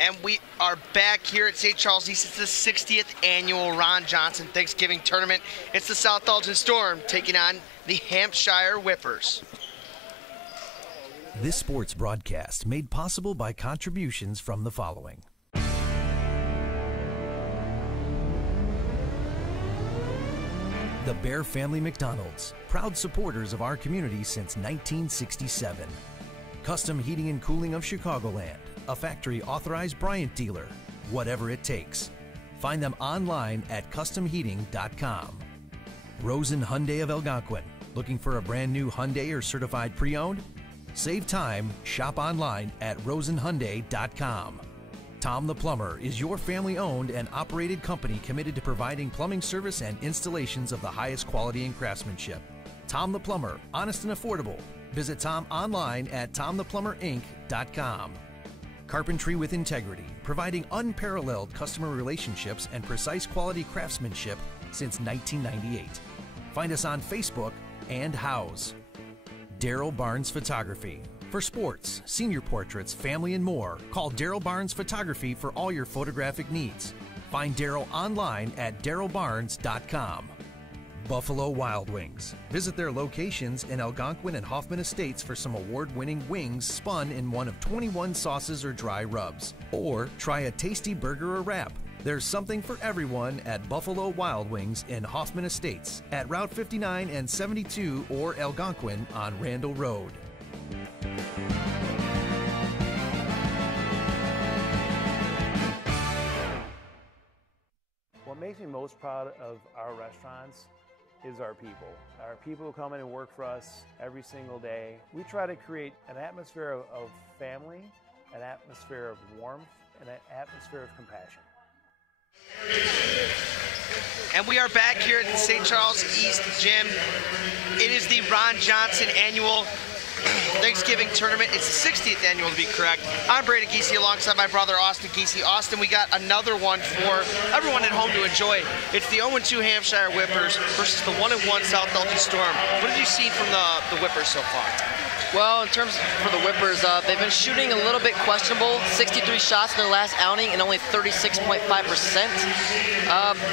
And we are back here at St. Charles East. It's the 60th annual Ron Johnson Thanksgiving Tournament. It's the South Elgin Storm taking on the Hampshire Whippers. This sports broadcast made possible by contributions from the following. The Bear Family McDonald's, proud supporters of our community since 1967. Custom Heating and Cooling of Chicagoland, a factory authorized Bryant dealer, whatever it takes. Find them online at customheating.com. Rosen Hyundai of Algonquin, looking for a brand new Hyundai or certified pre-owned? Save time, shop online at rosenhyundai.com. Tom the Plumber is your family-owned and operated company committed to providing plumbing service and installations of the highest quality and craftsmanship. Tom the Plumber, honest and affordable. Visit Tom online at tomtheplumberinc.com. Carpentry with integrity, providing unparalleled customer relationships and precise quality craftsmanship since 1998. Find us on Facebook and House. Daryl Barnes Photography. For sports, senior portraits, family, and more, call Daryl Barnes Photography for all your photographic needs. Find Daryl online at darylbarnes.com. Buffalo Wild Wings. Visit their locations in Algonquin and Hoffman Estates for some award-winning wings spun in one of 21 sauces or dry rubs. Or try a tasty burger or wrap. There's something for everyone at Buffalo Wild Wings in Hoffman Estates at Route 59 and 72 or Algonquin on Randall Road. What makes me most proud of our restaurants is our people. Our people who come in and work for us every single day. We try to create an atmosphere of family, an atmosphere of warmth, and an atmosphere of compassion. And we are back here at the St. Charles East Gym. It is the Ron Johnson Annual Thanksgiving Tournament. It's the 60th annual, to be correct. I'm Brady Giese alongside my brother Austin Giese. Austin, we got another one for everyone at home to enjoy. It's the 0-2 Hampshire Whippers versus the 1-1 South Elgin Storm. What have you seen from the Whippers so far? Well, in terms for the Whippers, they've been shooting a little bit questionable. 63 shots in their last outing and only 36.5%.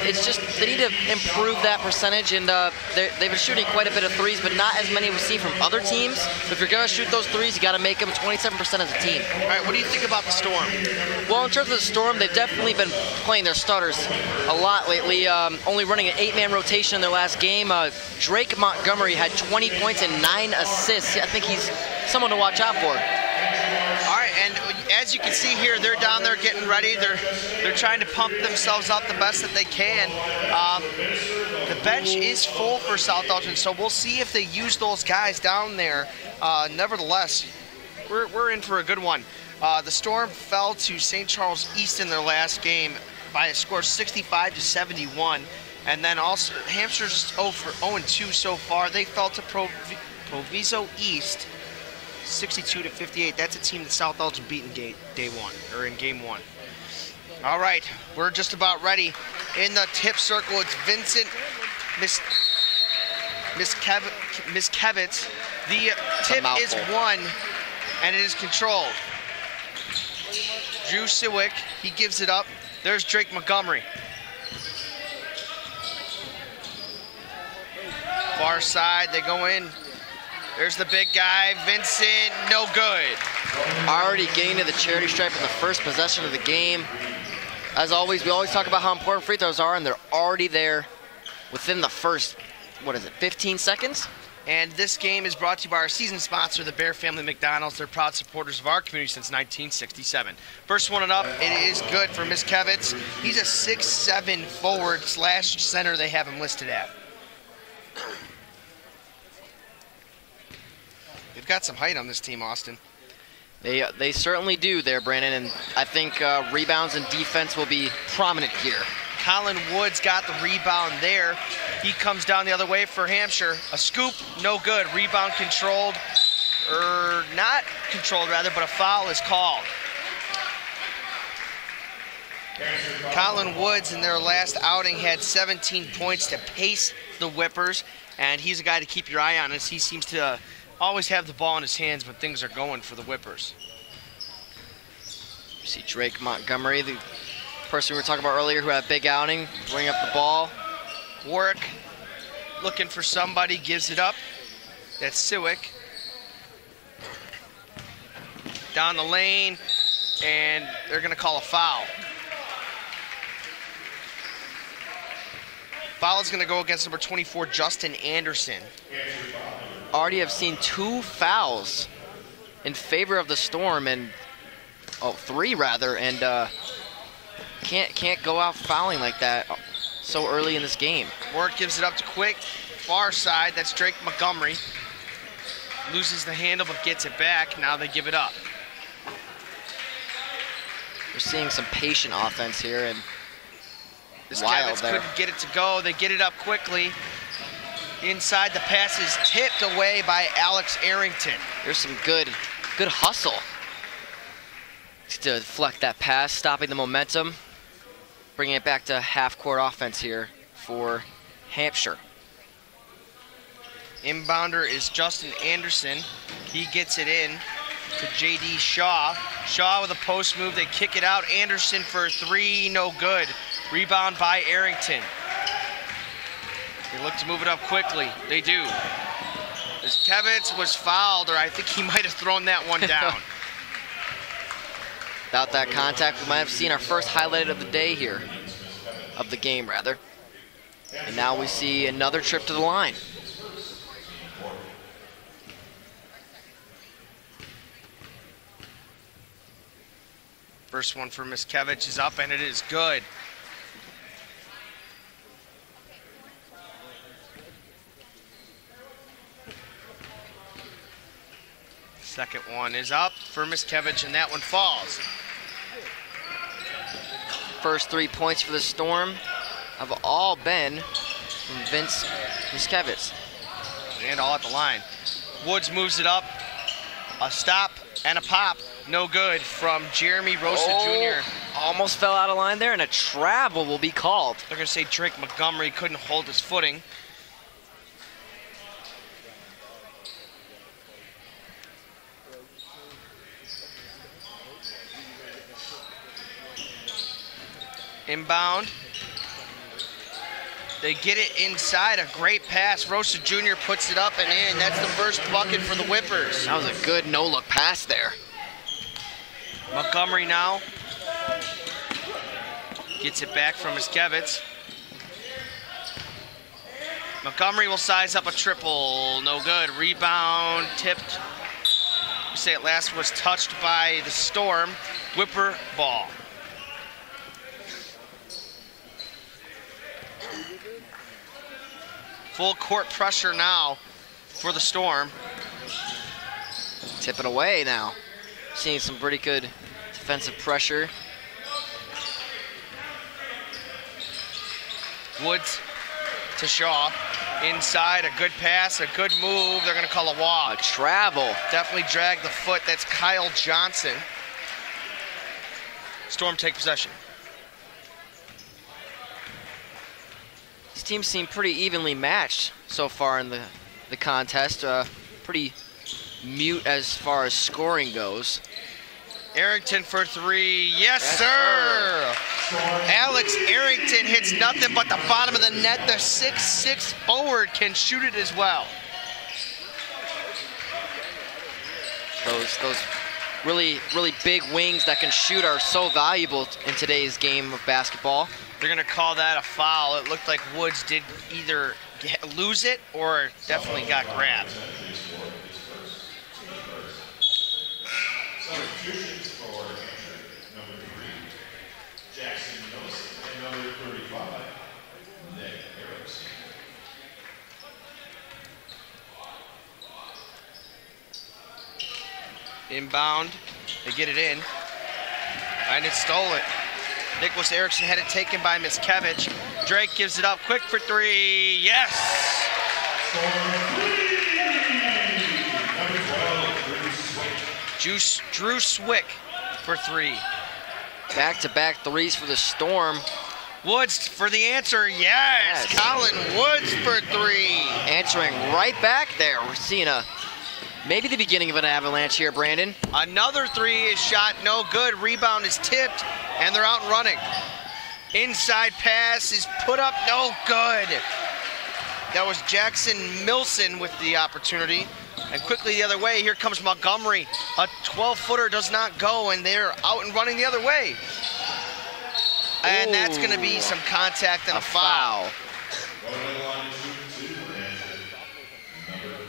It's just they need to improve that percentage, and they've been shooting quite a bit of threes, but not as many we see from other teams. But if you're going to shoot those threes, you got to make them 27% as a team. All right, what do you think about the Storm? Well, in terms of the Storm, they've definitely been playing their starters a lot lately, only running an 8-man rotation in their last game. Drake Montgomery had 20 points and 9 assists. I think he's someone to watch out for. All right, and as you can see here, they're down there getting ready. They're trying to pump themselves up the best that they can. The bench is full for South Elgin, so we'll see if they use those guys down there. Nevertheless, we're in for a good one. The Storm fell to St. Charles East in their last game by a score of 65-71. And then also, Hampshire's 0-2 so far. They fell to Proviso East 62-58. That's a team that South Elgin beat in game one. All right, we're just about ready. In the tip circle, it's Vincent Miskevitz. The tip is won, and it is controlled. Drew Siwick, he gives it up. There's Drake Montgomery. Far side, they go in. There's the big guy, Vincent, no good. Already getting to the charity stripe in the first possession of the game. As always, we always talk about how important free throws are, and they're already there within the first, 15 seconds? And this game is brought to you by our season sponsor, the Bear Family McDonald's. They're proud supporters of our community since 1967. First one up, it is good for Miskevitz. He's a 6'7" forward / center they have him listed at. They've got some height on this team, Austin. They certainly do there, Brandon, and I think rebounds and defense will be prominent here. Colin Woods got the rebound there. He comes down the other way for Hampshire. A scoop, no good. Rebound controlled, or not controlled rather, but a foul is called. Colin Woods in their last outing had 17 points to pace the Whippers, and he's a guy to keep your eye on as he seems to always have the ball in his hands when things are going for the Whippers. See Drake Montgomery, the person we were talking about earlier who had a big outing, bring up the ball. Warwick looking for somebody, gives it up. That's Siwick. Down the lane, and they're gonna call a foul. Foul is gonna go against number 24, Justin Anderson. Already have seen 2 fouls in favor of the Storm, and 3 rather, and can't go out fouling like that so early in this game. Warwick gives it up to Quick, far side. That's Drake Montgomery. Loses the handle but gets it back. Now they give it up. We're seeing some patient offense here, and This wild Kevitz there. couldn't get it to go. They get it up quickly. Inside, the pass is tipped away by Alex Arrington. There's some good hustle to deflect that pass, stopping the momentum, bringing it back to half-court offense here for Hampshire. Inbounder is Justin Anderson. He gets it in to J.D. Shaw. Shaw with a post move. They kick it out. Anderson for 3, no good. Rebound by Arrington. They look to move it up quickly. They do. As Kevitz was fouled, or I think he might have thrown that one down. Without that contact, we might have seen our first highlight of the day here, of the game rather. And now we see another trip to the line. First one for Miskevich is up, and it is good. Second one is up for Miskevich, and that one falls. First 3 points for the Storm have all been from Vince Miskevich. And all at the line. Woods moves it up. A stop and a pop. No good from Jeremy Rosa Jr. Almost fell out of line there, and a travel will be called. They're going to say Drake Montgomery couldn't hold his footing. Inbound. They get it inside. A great pass. Rosa Jr. puts it up and in. That's the first bucket for the Whippers. That was a good no-look pass there. Montgomery now gets it back from Miskevich. Montgomery will size up a triple. No good. Rebound tipped. You say it last was touched by the Storm. Whipper ball. Full court pressure now for the Storm. Tipping away now. Seeing some pretty good defensive pressure. Woods to Shaw. Inside, a good pass, a good move. They're going to call a walk. A travel. Definitely dragged the foot. That's Kyle Johnson. Storm take possession. These teams seem pretty evenly matched so far in the contest. Pretty mute as far as scoring goes. Arrington for 3. Yes, sir. Alex Arrington hits nothing but the bottom of the net. The 6'6" forward can shoot it as well. Those really big wings that can shoot are so valuable in today's game of basketball. They're going to call that a foul. It looked like Woods did either lose it or definitely got grabbed. Inbound, they get it in, and it's stolen. Nicholas Erickson had it taken by Miskevich. Drake gives it up quick for 3. Yes! Drew Swick for 3. Back-to-back threes for the Storm. Woods for the answer, yes! Colin Woods for 3. Answering right back there. We're seeing a Maybe the beginning of an avalanche here, Brandon. Another three is shot, no good. Rebound is tipped, and they're out and running. Inside pass is put up, no good. That was Jackson Milson with the opportunity. And quickly the other way, here comes Montgomery. A 12-footer does not go, and they're out and running the other way. And that's going to be some contact and a foul.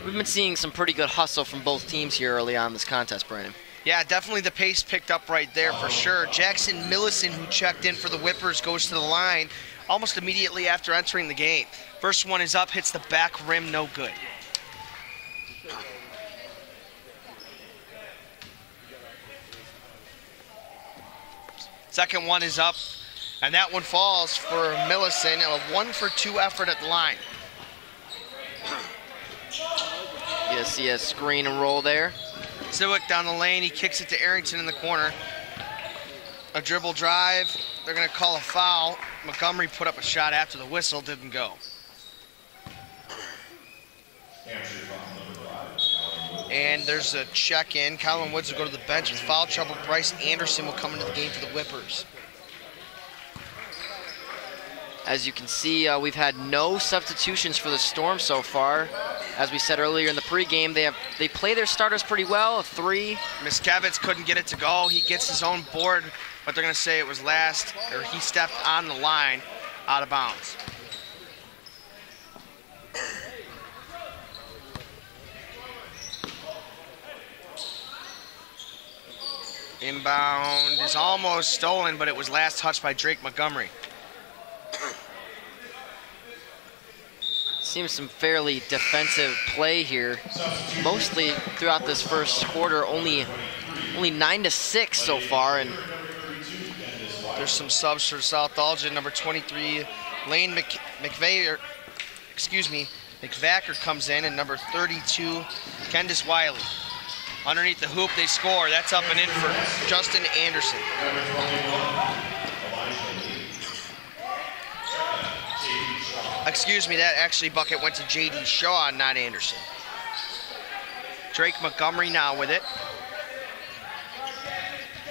We've been seeing some pretty good hustle from both teams here early on in this contest, Brandon. Yeah, definitely the pace picked up right there for sure. Jackson Millison, who checked in for the Whippers, goes to the line almost immediately after entering the game. First one is up, hits the back rim, no good. Second one is up, and that one falls for Millison. A 1-for-2 effort at the line. You see a screen and roll there. Ziwick down the lane, he kicks it to Arrington in the corner. A dribble drive, they're gonna call a foul. Montgomery put up a shot after the whistle, didn't go. And there's a check-in. Colin Woods will go to the bench with foul trouble. Bryce Anderson will come into the game for the Whippers. As you can see, we've had no substitutions for the Storm so far. As we said earlier in the pregame, they play their starters pretty well. A 3. Miskevitz couldn't get it to go. He gets his own board, but they're going to say it was he stepped on the line out of bounds. Inbound is almost stolen, but it was last touched by Drake Montgomery. Seems some fairly defensive play here. Mostly throughout this first quarter, only 9-6 so far. And there's some subs for South Elgin. Number 23, Lane McVacker comes in, and number 32, Kendis Wiley. Underneath the hoop, they score. That's up and in for Justin Anderson. Excuse me, that actually bucket went to J.D. Shaw, not Anderson. Drake Montgomery now with it.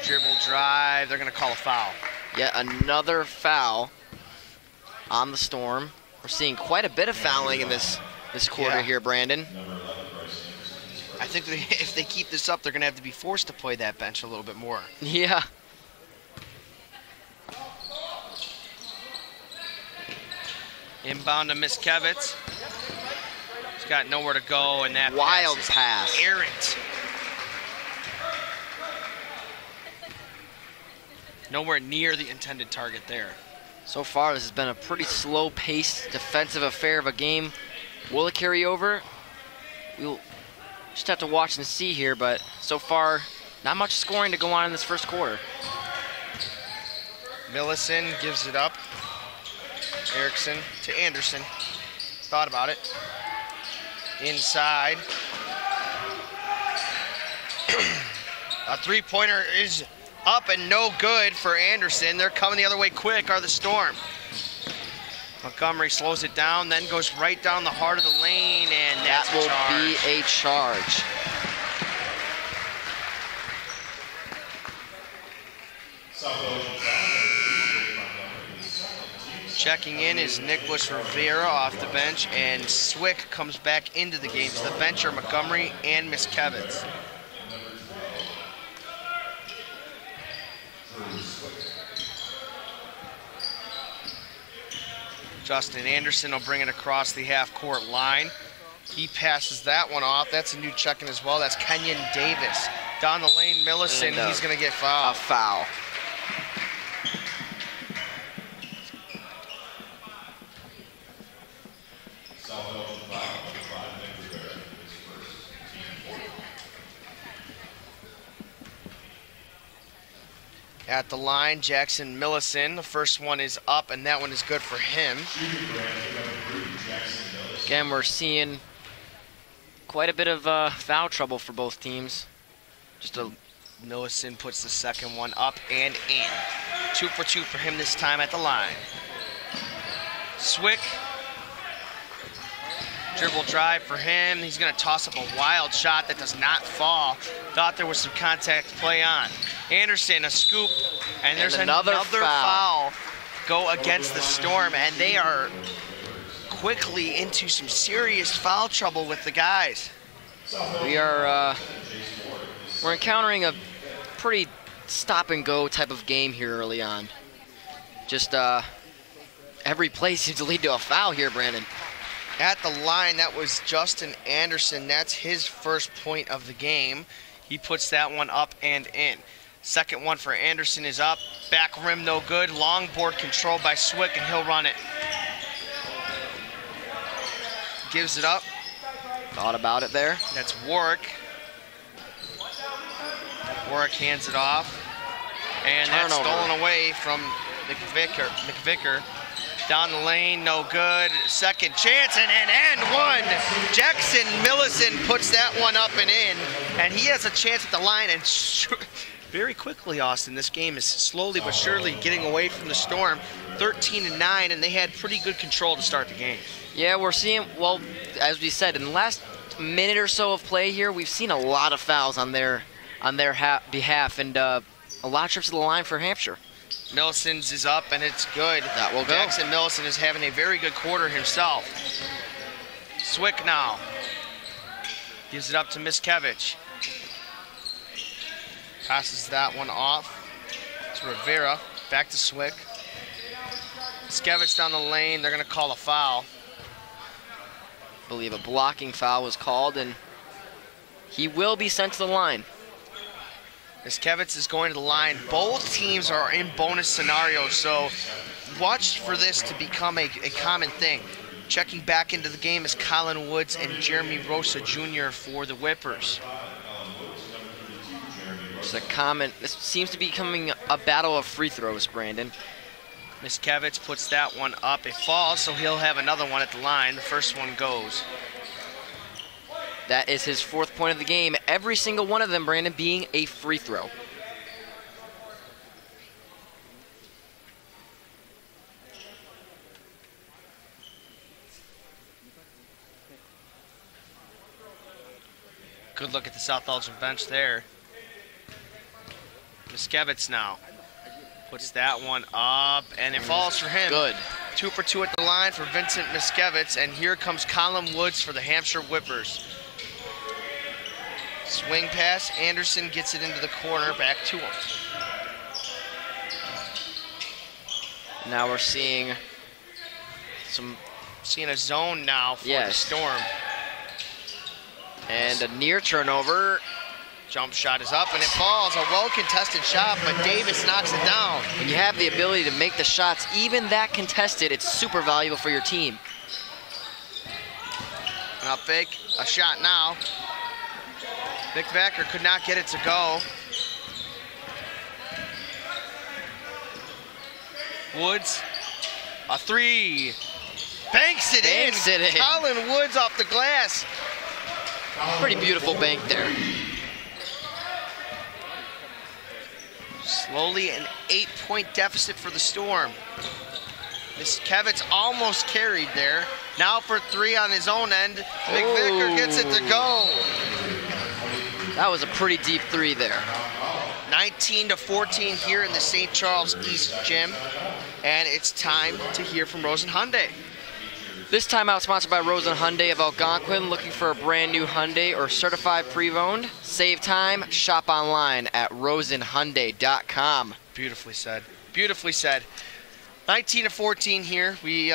Dribble drive, they're gonna call a foul. Yet another foul on the Storm. We're seeing quite a bit of fouling in this quarter here, Brandon. I think if they keep this up, they're gonna have to be forced to play that bench a little bit more. Yeah. Inbound to Miskevitz. He's got nowhere to go, and that wild pass. Errant. Nowhere near the intended target there. So far, this has been a pretty slow-paced defensive affair of a game. Will it carry over? We'll just have to watch and see here, but so far, not much scoring to go on in this first quarter. Millison gives it up. Erickson to Anderson. Thought about it. Inside. A three-pointer is up and no good for Anderson. They're coming the other way quick, are the Storm. Montgomery slows it down, then goes right down the heart of the lane, and that will be a charge. Checking in is Nicholas Rivera off the bench, and Zwick comes back into the game. So the bench are Montgomery and Miskevitz. Justin Anderson will bring it across the half-court line. He passes that one off. That's a new check-in as well. That's Kenyon Davis. Down the lane, Millison, he's going to get fouled. A foul. At the line, Jackson Millison. The first one is up, and that one is good for him. Again, we're seeing quite a bit of foul trouble for both teams. Millison puts the second one up and in. 2 for 2 for him this time at the line. Zwick Dribble drive for him. He's going to toss up a wild shot that does not fall. Thought there was some contact play on. Anderson, a scoop, and there's another foul go against the Storm, and they are quickly into some serious foul trouble with the guys. We're encountering a pretty stop-and-go type of game here early on. Just every play seems to lead to a foul here, Brandon. At the line, that was Justin Anderson. That's his first point of the game. He puts that one up and in. Second one for Anderson is up. Back rim, no good. Long board control by Swick, and he'll run it. Gives it up. Thought about it there. That's Warwick. Warwick hands it off. And Turnover. That's stolen away from McVicker. Down the lane, no good. Second chance, and one. Jackson Millison puts that one up and in, and he has a chance at the line. And very quickly, Austin, this game is slowly but surely getting away from the Storm. 13-9, and they had pretty good control to start the game. Yeah, we're seeing, well, as we said, in the last minute or so of play here, we've seen a lot of fouls on their behalf, and a lot of trips to the line for Hampshire. Millison's is up, and it's good. That will go. Jackson Millison is having a very good quarter himself. Swick now. Gives it up to Miskevich. Passes that one off to Rivera. Back to Swick. Miskevich down the lane. They're going to call a foul. I believe a blocking foul was called, and he will be sent to the line. Miskevich is going to the line. Both teams are in bonus scenarios, so watch for this to become a common thing. Checking back into the game is Colin Woods and Jeremy Rosa Jr. for the Whippers. This seems to be becoming a battle of free throws, Brandon. Miskevich puts that one up. It falls, so he'll have another one at the line. The first one goes. That is his fourth point of the game. Every single one of them, Brandon, being a free throw. Good look at the South Elgin bench there. Miskevich now puts that one up, and it falls for him. Good. 2 for 2 at the line for Vincent Miskevich, and here comes Colin Woods for the Hampshire Whippers. Swing pass, Anderson gets it into the corner, back to him. Now we're seeing a zone now for the Storm. And a near turnover. Jump shot is up and it falls. A well-contested shot, but Davis knocks it down. When you have the ability to make the shots, even that contested, it's super valuable for your team. Up big, a shot now. McVicker could not get it to go. Woods, a three. Banks it in. Colin Woods off the glass. Pretty beautiful bank there. Slowly an 8-point deficit for the Storm. Miskevich almost carried there. Now for three on his own end. McVicker gets it to go. That was a pretty deep three there. 19-14 here in the St. Charles East Gym. And it's time to hear from Rosen Hyundai. This time out sponsored by Rosen Hyundai of Algonquin. Looking for a brand new Hyundai or certified pre-owned? Save time, shop online at rosenhyundai.com. Beautifully said. Beautifully said. 19-14 here. We've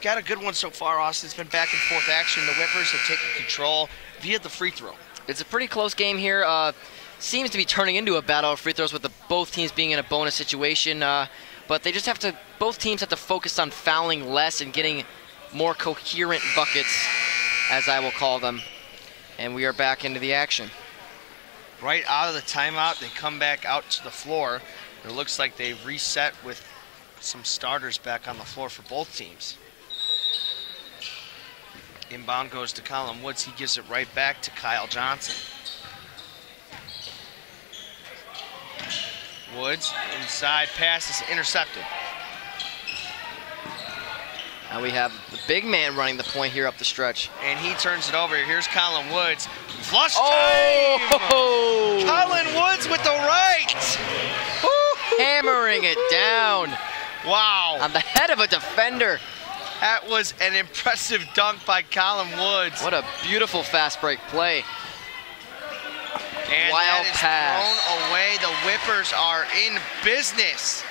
got a good one so far, Austin. It's been back and forth action. The Whippers have taken control via the free throw. It's a pretty close game here. Seems to be turning into a battle of free throws with both teams being in a bonus situation. But they just have to, both teams have to focus on fouling less and getting more coherent buckets, as I will call them. And we are back into the action. Right out of the timeout, they come back out to the floor. It looks like they've reset with some starters back on the floor for both teams. Inbound goes to Colin Woods. He gives it right back to Kyle Johnson. Woods, inside pass is intercepted. Now we have the big man running the point here up the stretch. And he turns it over. Here's Colin Woods. Flush time! Oh! Colin Woods with the right! Hammering it down. Wow. On the head of a defender. That was an impressive dunk by Colin Woods. What a beautiful fast break play. And Wild that is pass. thrown away. The Whippers are in business.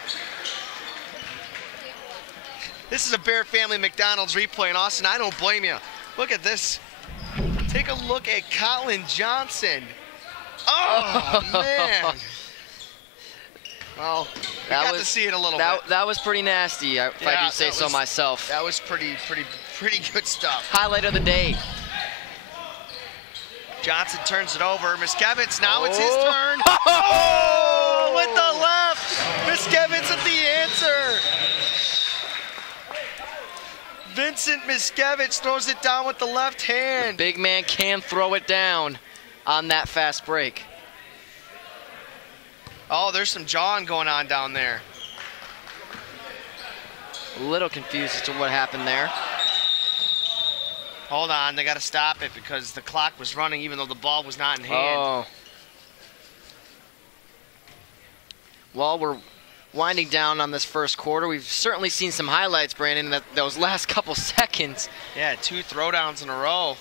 This is a Bear Family McDonald's replay in Austin. I don't blame you. Look at this. Take a look at Colin Johnson. Oh, man. Well, we got to see it a little bit. That was pretty nasty, if I do say so myself. That was pretty good stuff. Highlight of the day. Johnson turns it over. Miskevitz, now it's his turn. Oh, with the left. Miskevitz with the answer. Vincent Miskevitz throws it down with the left hand. The big man can throw it down on that fast break. Oh, there's some jawing going on down there. A little confused as to what happened there. Hold on, they got to stop it because the clock was running even though the ball was not in hand. Oh. Well, we're winding down on this first quarter. We've certainly seen some highlights, Brandon, in those last couple seconds. Yeah, 2 throwdowns in a row.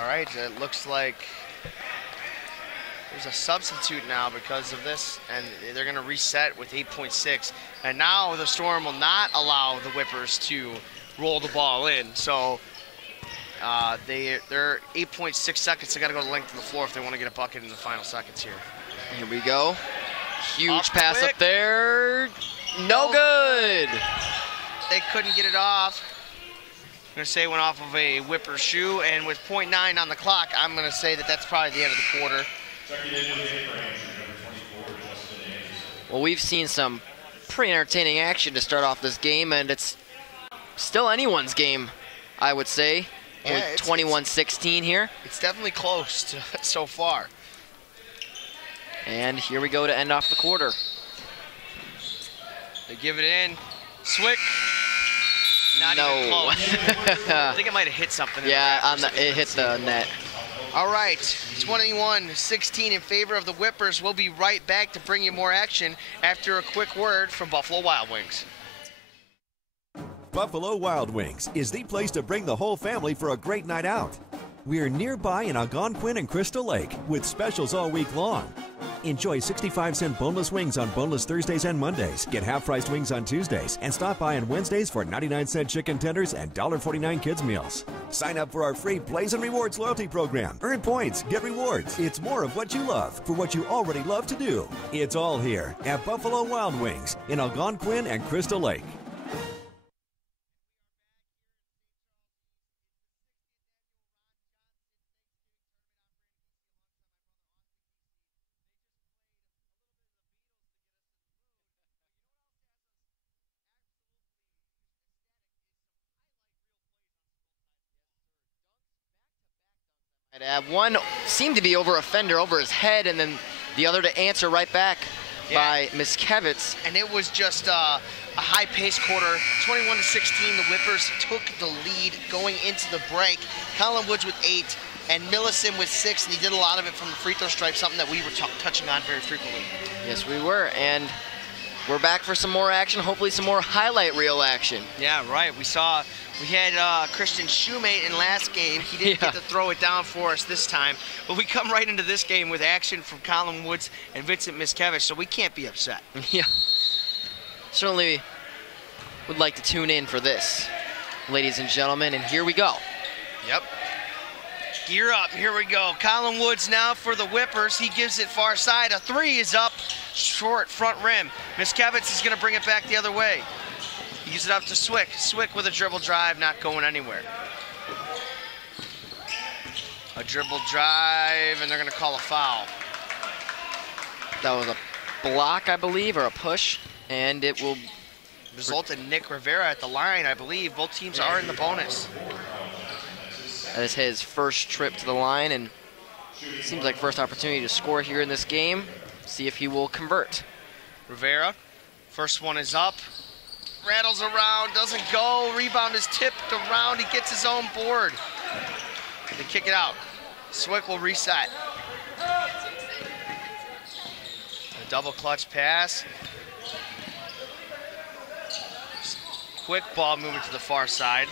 All right, it looks like there's a substitute now because of this, and they're going to reset with 8.6. And now the Storm will not allow the Whippers to roll the ball in. So they're 8.6 seconds. They got to go the length of the floor if they want to get a bucket in the final seconds here. Here we go. Huge pass quick. up there. No good. They couldn't get it off. I'm going to say it went off of a Whipper shoe, and with 0.9 on the clock, I'm going to say that that's probably the end of the quarter. Well, we've seen some pretty entertaining action to start off this game, and it's still anyone's game, I would say. Yeah, 21-16 here. It's definitely close to so far. And here we go to end off the quarter. They give it in. Swick. Not No. even close. I think it might have hit something. Yeah, it hit the net. All right, 21-16 in favor of the Whippers. We'll be right back to bring you more action after a quick word from Buffalo Wild Wings. Buffalo Wild Wings is the place to bring the whole family for a great night out. We're nearby in Algonquin and Crystal Lake with specials all week long. Enjoy 65-cent boneless wings on boneless Thursdays and Mondays. Get half-priced wings on Tuesdays. And stop by on Wednesdays for 99-cent chicken tenders and $1.49 kids meals. Sign up for our free Plays and Rewards loyalty program. Earn points, get rewards. It's more of what you love for what you already love to do. It's all here at Buffalo Wild Wings in Algonquin and Crystal Lake. One seemed to be over a fender over his head, and then the other to answer right back by Miskevitz. And it was just a high-paced quarter. 21-16, the Whippers took the lead going into the break. Colin Woods with 8 and Millicent with 6, and he did a lot of it from the free throw stripe, something that we were touching on very frequently. Yes, we were, and we're back for some more action, hopefully some more highlight reel action. Yeah, right. We had Christian Shoemate in last game. He didn't get to throw it down for us this time. But we come right into this game with action from Colin Woods and Vincent Miskevitz, so we can't be upset. Yeah. Certainly would like to tune in for this, ladies and gentlemen, and here we go. Yep. Gear up. Here we go. Colin Woods now for the Whippers. He gives it far side. A 3 is up. Short front rim. Miskevitz is going to bring it back the other way. He gives it up to Swick. Swick with a dribble drive, not going anywhere. A dribble drive, and they're going to call a foul. That was a block, I believe, or a push, and it will result in Nick Rivera at the line, I believe. Both teams are in the bonus. That is his first trip to the line, and Seems like first opportunity to score here in this game. See if he will convert. Rivera, first one is up. Rattles around, doesn't go. Rebound is tipped around. He gets his own board. They kick it out. Swick will reset. A double clutch pass. Quick ball moving to the far side.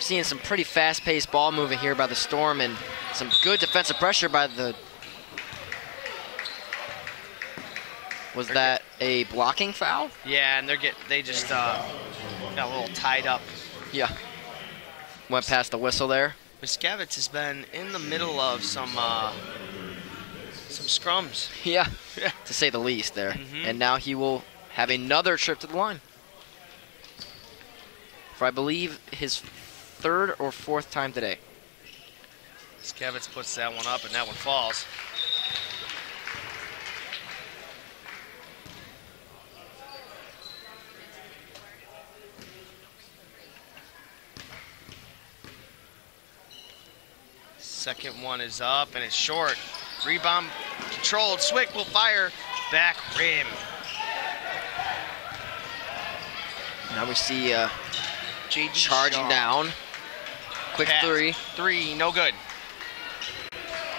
Seeing some pretty fast-paced ball moving here by the Storm and some good defensive pressure by the... Was that a blocking foul? Yeah, and they just got a little tied up. Yeah. Went past the whistle there. Miskevitz has been in the middle of some scrums. Yeah, to say the least there. And now he will have another trip to the line. For I believe his third or fourth time today. Miskevitz puts that one up and that one falls. Second one is up and it's short. Rebound controlled. Swick will fire. Back rim. Now we see J.D. charging Shaw. down. Quick Pass. three. Three, no good.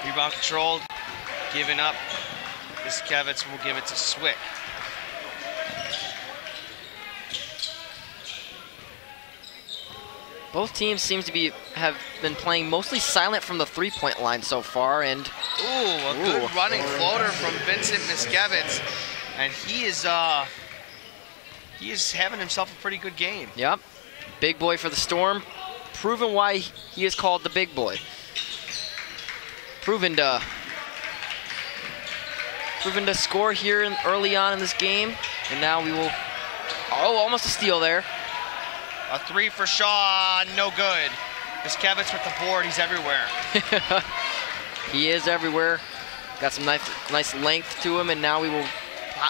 Rebound controlled. Giving up. Miskevitz will give it to Swick. Both teams seem to have been playing mostly silent from the three-point line so far, and A good running floater from Vincent Miskevitz, and he is having himself a pretty good game. Yep, big boy for the Storm, proven why he is called the big boy. Proven to score here early on in this game, and now we will. Oh, almost a steal there. A three for Shaw, no good. Miskevitz with the board, he's everywhere. He is everywhere. Got some nice length to him, and now we will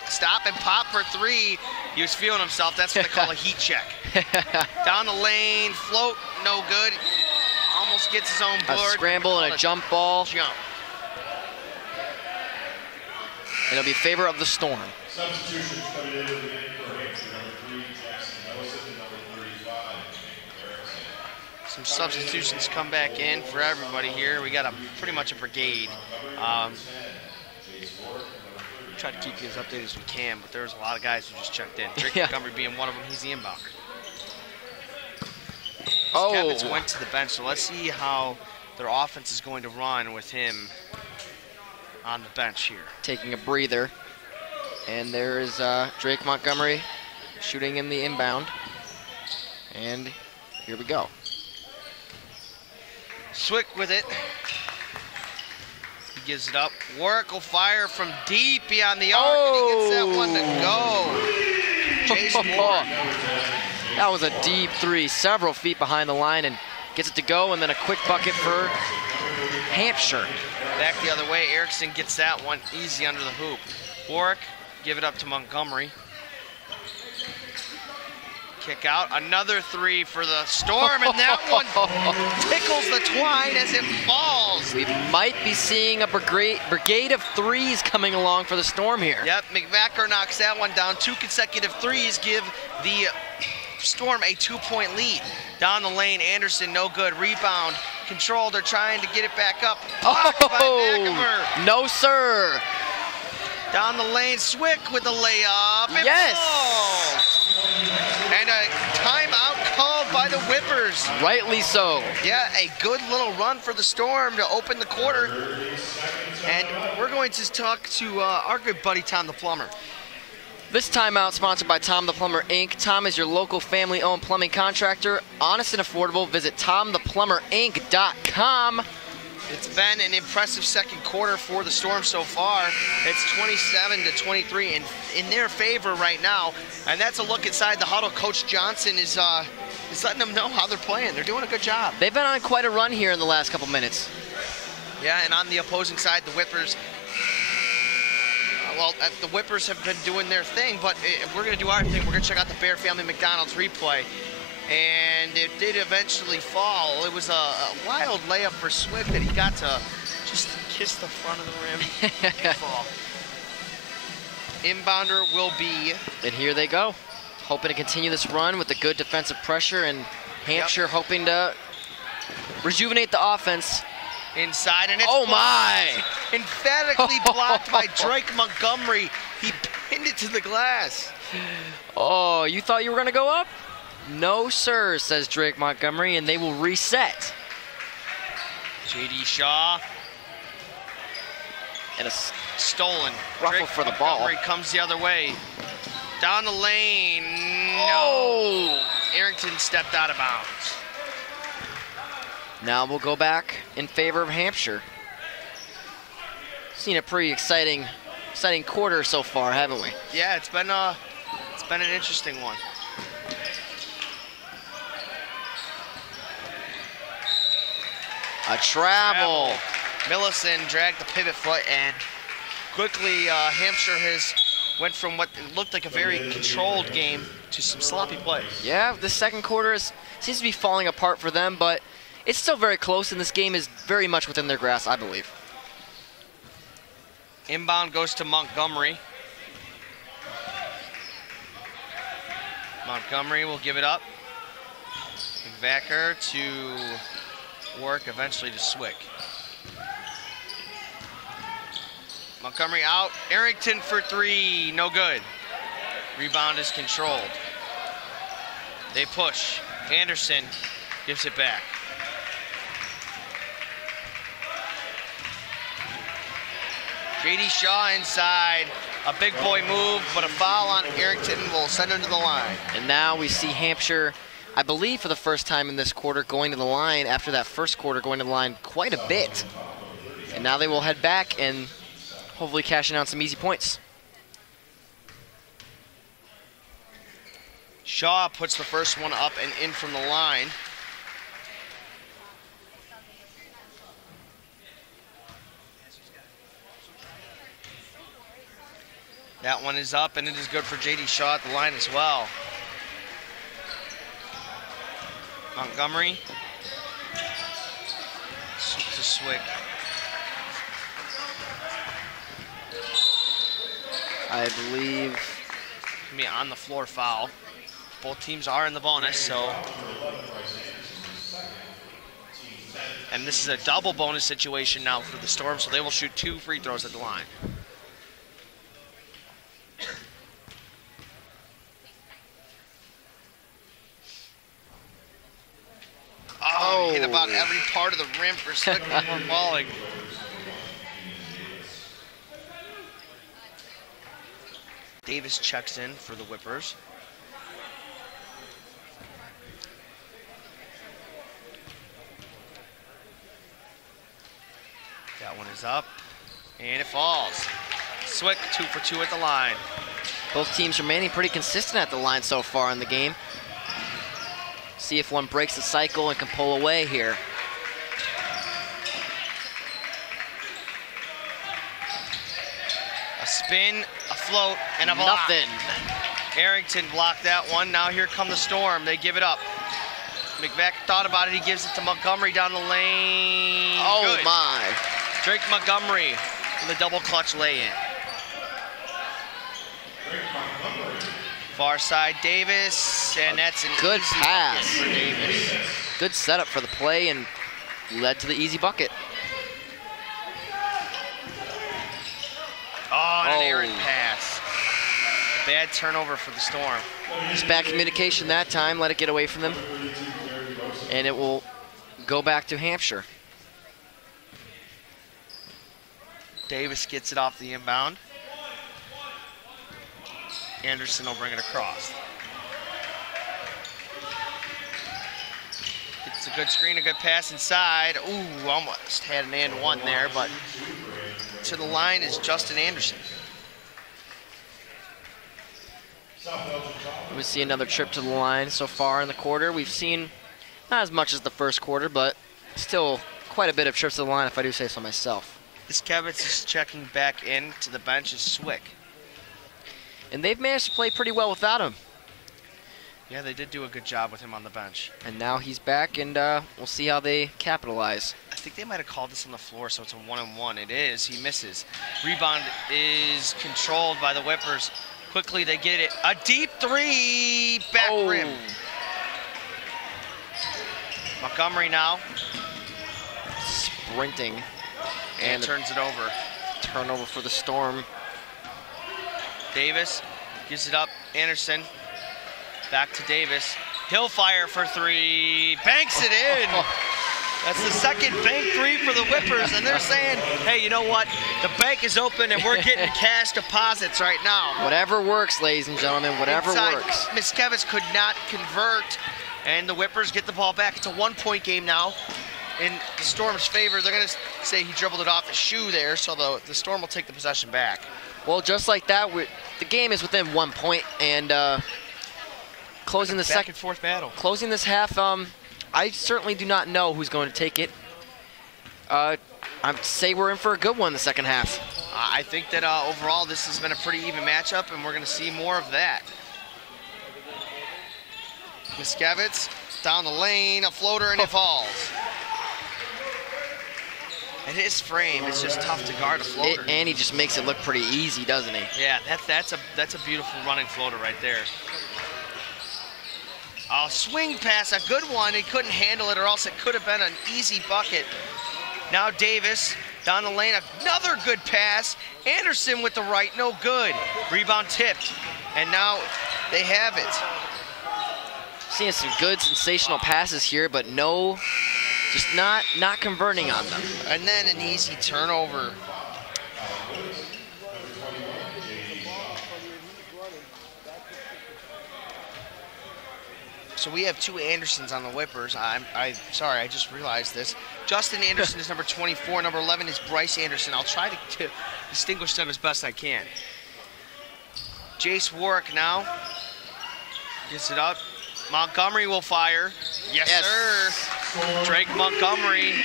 Stop and pop for three. He was feeling himself. That's what they call a heat check. Down the lane, float, no good. Almost gets his own board. A scramble and a jump ball. Jump. And it'll be in favor of the Storm. Substitutions coming into the game for Hampshire, number 3, Jackson Ellison, and number 35, Erickson. Some substitutions come back in for everybody here. We got pretty much a brigade. Try to keep you as updated as we can, but there's a lot of guys who just checked in. Drake Montgomery being one of them, he's the inbounder. Miskevitz went to the bench, so let's see how their offense is going to run with him on the bench here. Taking a breather. And there is Drake Montgomery shooting in the inbound. And here we go. Swick with it. He gives it up. Warwick will fire from deep beyond the arc, and he gets that one to go. Jason Warwick. That was a deep three, several feet behind the line, and gets it to go, and then a quick bucket for Hampshire. Back the other way, Erickson gets that one easy under the hoop. Warwick, give it up to Montgomery. Kick out, another three for the Storm, and that one tickles the twine as it falls. We might be seeing a brigade of threes coming along for the Storm here. Yep, McVacker knocks that one down. 2 consecutive threes give the Storm a 2-point lead. Down the lane, Anderson, no good. Rebound, controlled, they're trying to get it back up. Blocked by McAver. No, sir. Down the lane, Swick with the layup. It Yes. falls. And a timeout called by the Whippers. Rightly so. Yeah, a good little run for the Storm to open the quarter. And we're going to talk to our good buddy, Tom the Plumber. This timeout sponsored by Tom the Plumber, Inc. Tom is your local family-owned plumbing contractor. Honest and affordable. Visit TomThePlumberInc.com. It's been an impressive second quarter for the Storm so far. It's 27-23 in their favor right now. And that's a look inside the huddle. Coach Johnson is letting them know how they're playing. They're doing a good job. They've been on quite a run here in the last couple minutes. Yeah, and on the opposing side, the Whippers, the Whippers have been doing their thing, but we're going to do our thing. We're going to check out the Bear Family McDonald's replay. And it did eventually fall. It was a wild layup for Swift that he got to just Kiss the front of the rim. Big fall. Inbounder will be. And here they go. Hoping to continue this run with the good defensive pressure, and Hampshire hoping to rejuvenate the offense. Inside, and it's oh my! Emphatically blocked by Drake Montgomery. He pinned it to the glass. Oh, you thought you were gonna go up? No, sir, says Drake Montgomery, and they will reset. J.D. Shaw. And a stolen. Ruffle Drake for the ball. Montgomery comes the other way. Down the lane. Oh! No. Arrington stepped out of bounds. Now we'll go back in favor of Hampshire. Seen a pretty exciting quarter so far, haven't we? Yeah, it's been an interesting one. A travel. Millison dragged the pivot foot, and quickly Hampshire went from what looked like a very controlled game to some sloppy play. Yeah, the second quarter seems to be falling apart for them, but it's still very close, and this game is very much within their grasp, I believe. Inbound goes to Montgomery. Montgomery will give it up. McVacker to work, eventually to Swick. Montgomery out. Arrington for three, no good. Rebound is controlled. They push. Anderson gives it back. J.D. Shaw inside. A big boy move, but a foul on Arrington will send him to the line. And now we see Hampshire, I believe for the first time in this quarter, going to the line after that first quarter, going to the line quite a bit. And now they will head back and hopefully cashing out some easy points. Shaw puts the first one up and in from the line. That one is up, and it is good for J.D. Shaw at the line as well. Montgomery. To Swick. I believe. Be on the floor foul. Both teams are in the bonus, so. And this is a double bonus situation now for the Storm, so they will shoot 2 free throws at the line. Oh, hit about every part of the rim for Swick before falling. Davis checks in for the Whippers. That one is up, and it falls. Swick 2 for 2 at the line. Both teams remaining pretty consistent at the line so far in the game. See if one breaks the cycle and can pull away here. A spin, a float, and a block. Nothing. Arrington blocked that one. Now here come the Storm. They give it up. McVack thought about it. He gives it to Montgomery down the lane. Oh, good. my. Drake Montgomery with a double clutch lay-in. Far side Davis, and that's an good easy pass bucket for Davis. Good setup for the play and led to the easy bucket. Oh, an errant pass. Bad turnover for the Storm. Just bad communication that time, let it get away from them. And it will go back to Hampshire. Davis gets it off the inbound. Anderson will bring it across. It's a good screen, a good pass inside. Ooh, almost had an and one there, but to the line is Justin Anderson. We see another trip to the line so far in the quarter. We've seen not as much as the first quarter, but still quite a bit of trips to the line, if I do say so myself. This Kevitz is checking back in to the bench is Swick. And they've managed to play pretty well without him. Yeah, they did do a good job with him on the bench. And now he's back, and we'll see how they capitalize. I think they might have called this on the floor, so it's a 1-on-1. It is. He misses. Rebound is controlled by the Whippers. Quickly, they get it. A deep three, back rim. Montgomery now. Sprinting. And turns it over. Turnover for the Storm. Davis gives it up. Anderson. Back to Davis. He'll fire for three. Banks it in. That's the second bank three for the Whippers, and they're saying, hey, you know what? The bank is open, and we're getting cash deposits right now. Whatever works, ladies and gentlemen, whatever works. Miskevich could not convert, and the Whippers get the ball back. It's a 1-point game now. In the Storm's favor, they're going to say he dribbled it off his shoe there, so the Storm will take the possession back. Well, just like that, the game is within 1 point, and closing the back and forth battle. Closing this half, I certainly do not know who's going to take it. I'd say we're in for a good one in the second half. I think that overall this has been a pretty even matchup, and we're going to see more of that. Miskevich down the lane, a floater, and it falls. And his frame is just tough to guard a floater. And he just makes it look pretty easy, doesn't he? Yeah, that's a beautiful running floater right there. A swing pass, a good one. He couldn't handle it, or else it could have been an easy bucket. Now Davis down the lane, another good pass. Anderson with the right, no good. Rebound tipped, and now they have it. Seeing some good sensational passes here, but no, just not converting on them. And then an easy turnover. So we have two Andersons on the Whippers. I'm sorry, I just realized this. Justin Anderson is number 24. Number 11 is Bryce Anderson. I'll try to distinguish them as best I can. Jace Warwick now gets it up. Montgomery will fire. Yes, sir. Drake Montgomery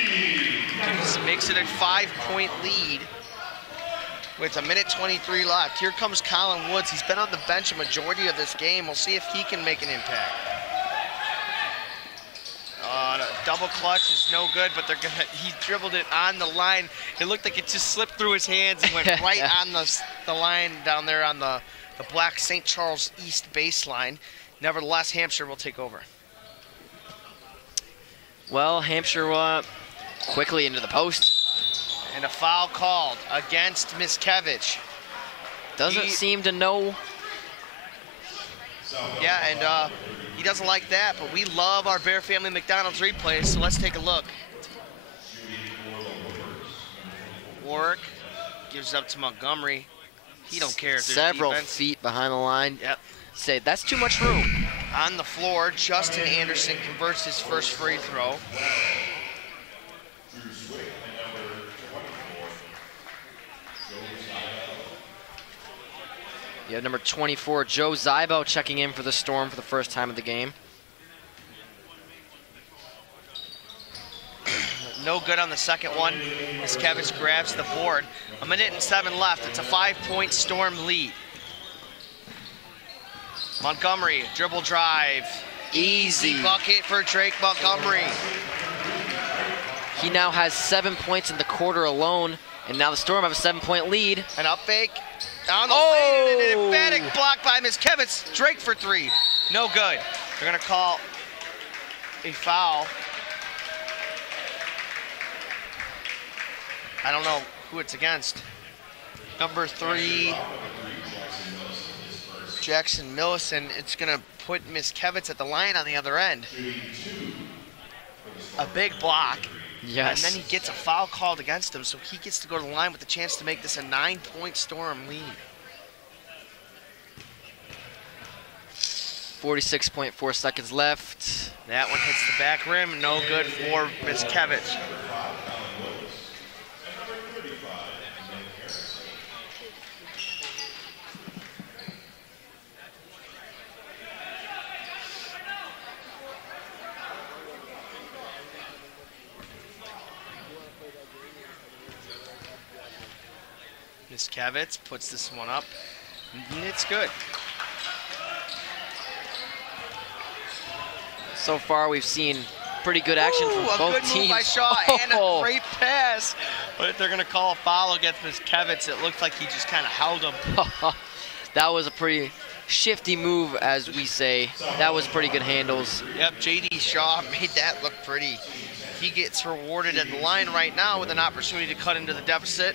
makes it a 5-point lead with a minute 23 left. Here comes Colin Woods. He's been on the bench a majority of this game. We'll see if he can make an impact. Double clutch is no good, but he dribbled it on the line. It looked like it just slipped through his hands and went right on the line down there on the black St. Charles East baseline. Nevertheless, Hampshire will take over. Well, Hampshire quickly into the post. And a foul called against Miskevich. Doesn't seem to know. Yeah, and he doesn't like that, but we love our Bear Family McDonald's replays, so let's take a look. Warwick gives up to Montgomery. He don't care if there's several defense. Feet behind the line. Yep. Say that's too much room. On the floor, Justin Anderson converts his first free throw. You have number 24, Joe Zybo, checking in for the Storm for the first time of the game. No good on the second one. Miskevich grabs the board. 1 minute and 7 left. It's a 5-point Storm lead. Montgomery, dribble drive. Easy bucket for Drake Montgomery. He now has 7 points in the quarter alone, and now the Storm have a 7-point lead. An up fake. Down the lane, and an emphatic block by Miskevich. Drake for three. No good. They're going to call a foul. I don't know who it's against. Number 3, Jackson Millison. It's going to put Miskevich at the line on the other end. A big block. Yes. And then he gets a foul called against him, so he gets to go to the line with a chance to make this a 9-point Storm lead. 46.4 seconds left. That one hits the back rim. No good for Miskevich. Miskevich puts this one up, and it's good. So far, we've seen pretty good action from a both good teams. move by Shaw and a Oh. great pass. But if they're going to call a foul against Miskevitz, it looked like he just kind of held him. That was a pretty shifty move, as we say. That was pretty good handles. Yep, J.D. Shaw made that look pretty. He gets rewarded at the line right now with an opportunity to cut into the deficit.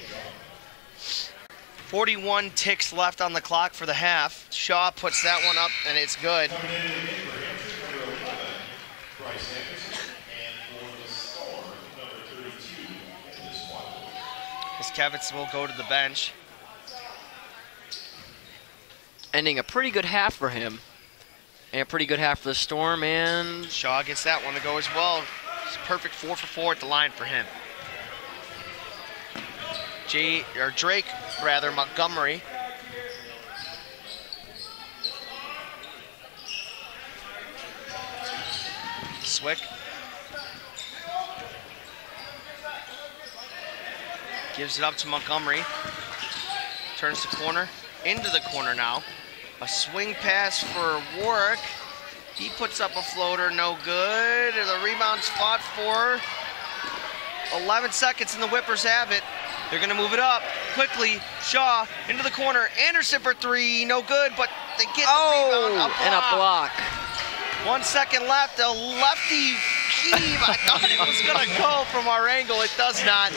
41 ticks left on the clock for the half. Shaw puts that one up, and it's good. Miskevitz will go to the bench. Ending a pretty good half for him. And a pretty good half for the Storm, and Shaw gets that one to go as well. It's a perfect 4 for 4 at the line for him. Drake Montgomery. Swick. Gives it up to Montgomery. Turns the corner. Into the corner now. A swing pass for Warwick. He puts up a floater, no good. The rebound's fought for. 11 seconds and the Whippers have it. They're gonna move it up quickly. Shaw into the corner. Anderson for 3, no good, but they get the rebound. And a block. 1 second left, a lefty heave. I thought it was gonna go from our angle. It does not.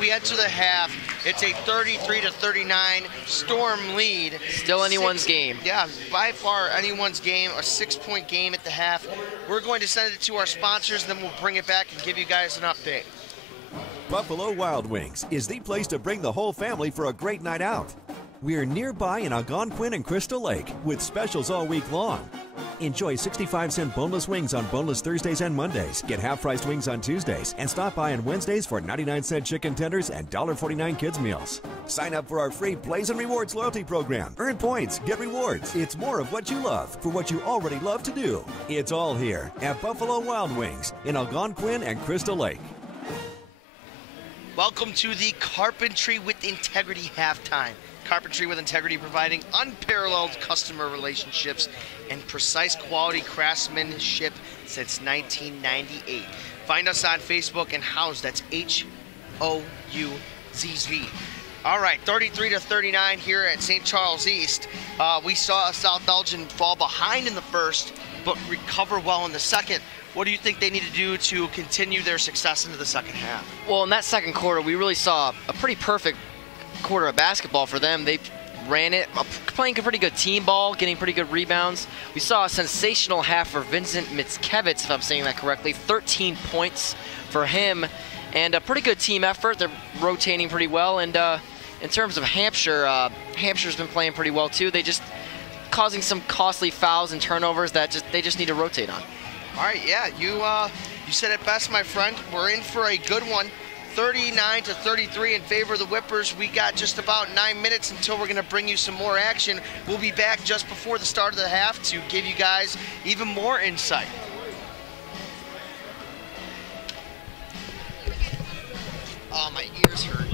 We enter the half. It's a 33-39 Storm lead. Still anyone's game. Yeah, by far anyone's game. A 6-point game at the half. We're going to send it to our sponsors, then we'll bring it back and give you guys an update. Buffalo Wild Wings is the place to bring the whole family for a great night out. We're nearby in Algonquin and Crystal Lake with specials all week long. Enjoy 65-cent boneless wings on boneless Thursdays and Mondays. Get half-priced wings on Tuesdays. And stop by on Wednesdays for 99-cent chicken tenders and $1.49 kids meals. Sign up for our free Blaze and Rewards loyalty program. Earn points, get rewards. It's more of what you love for what you already love to do. It's all here at Buffalo Wild Wings in Algonquin and Crystal Lake. Welcome to the Carpentry with Integrity halftime. Carpentry with Integrity, providing unparalleled customer relationships and precise quality craftsmanship since 1998. Find us on Facebook and Houzz, that's Houzz. All right, 33-39 here at St. Charles East. We saw South Elgin fall behind in the first, but recover well in the second. What do you think they need to do to continue their success into the second half? Well, in that second quarter, we really saw a pretty perfect quarter of basketball for them. They ran it, playing a pretty good team ball, getting pretty good rebounds. We saw a sensational half for Vincent Miskevitz, if I'm saying that correctly. 13 points for him, and a pretty good team effort. They're rotating pretty well, and in terms of Hampshire, Hampshire's been playing pretty well too. They just causing some costly fouls and turnovers that they just need to rotate on. All right, yeah, you said it best, my friend. We're in for a good one. 39-33 in favor of the Whippers. We got just about 9 minutes until we're going to bring you some more action. We'll be back just before the start of the half to give you guys even more insight. Oh, my ears hurt.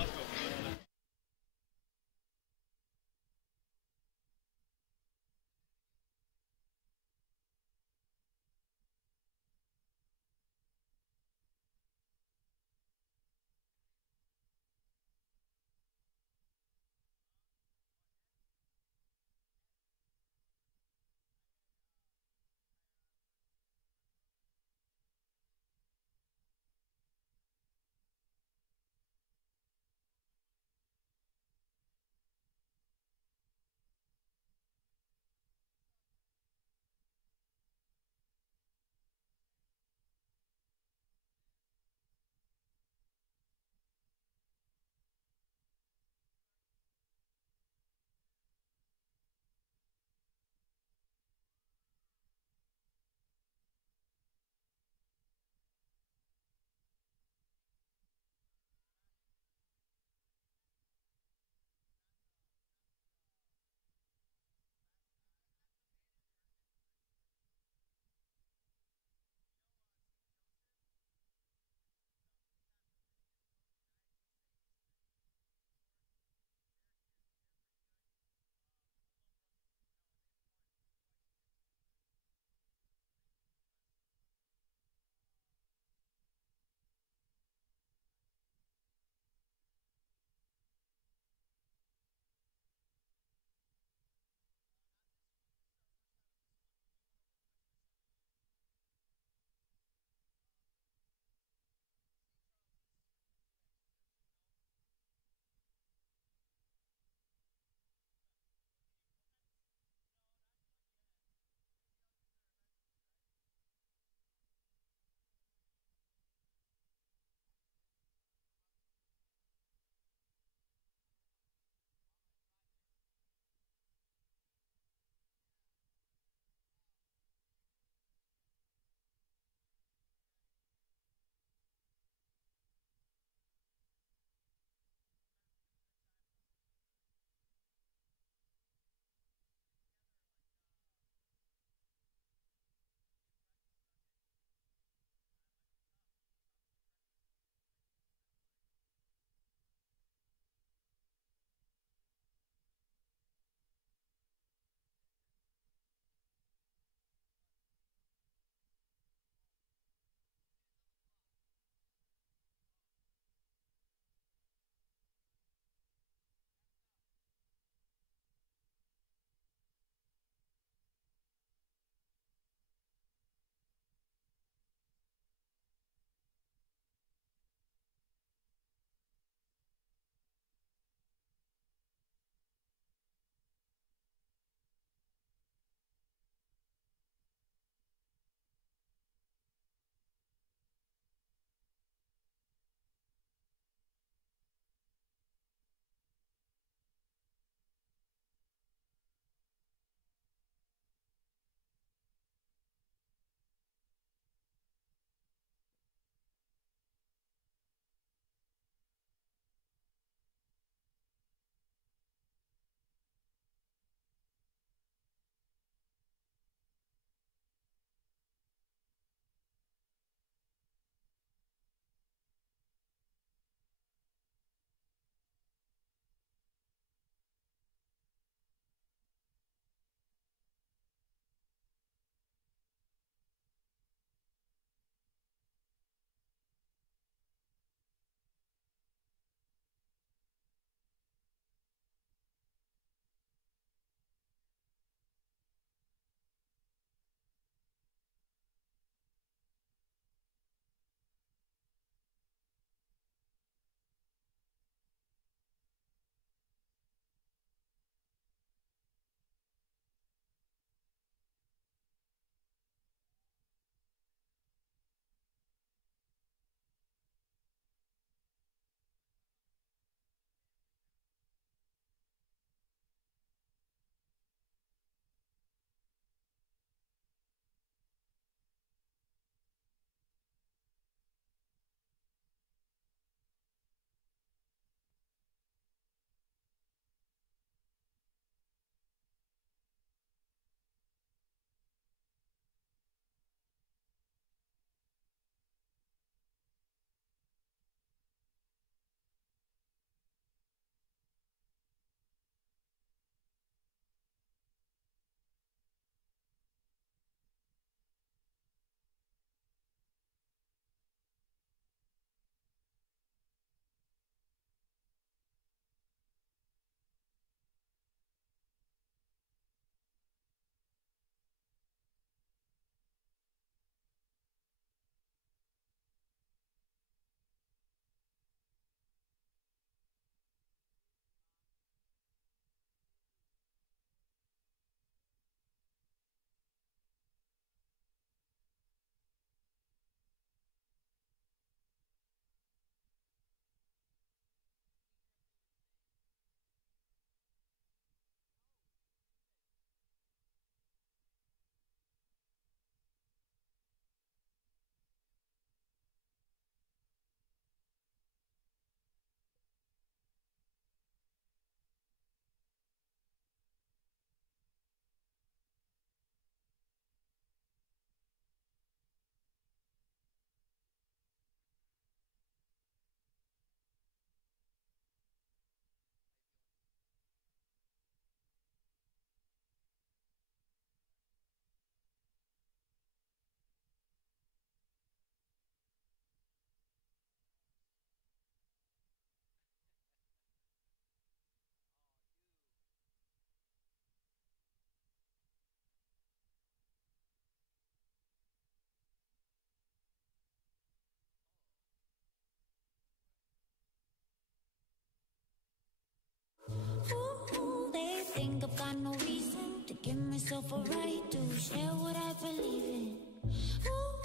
got no reason to give myself a right to share what I believe in.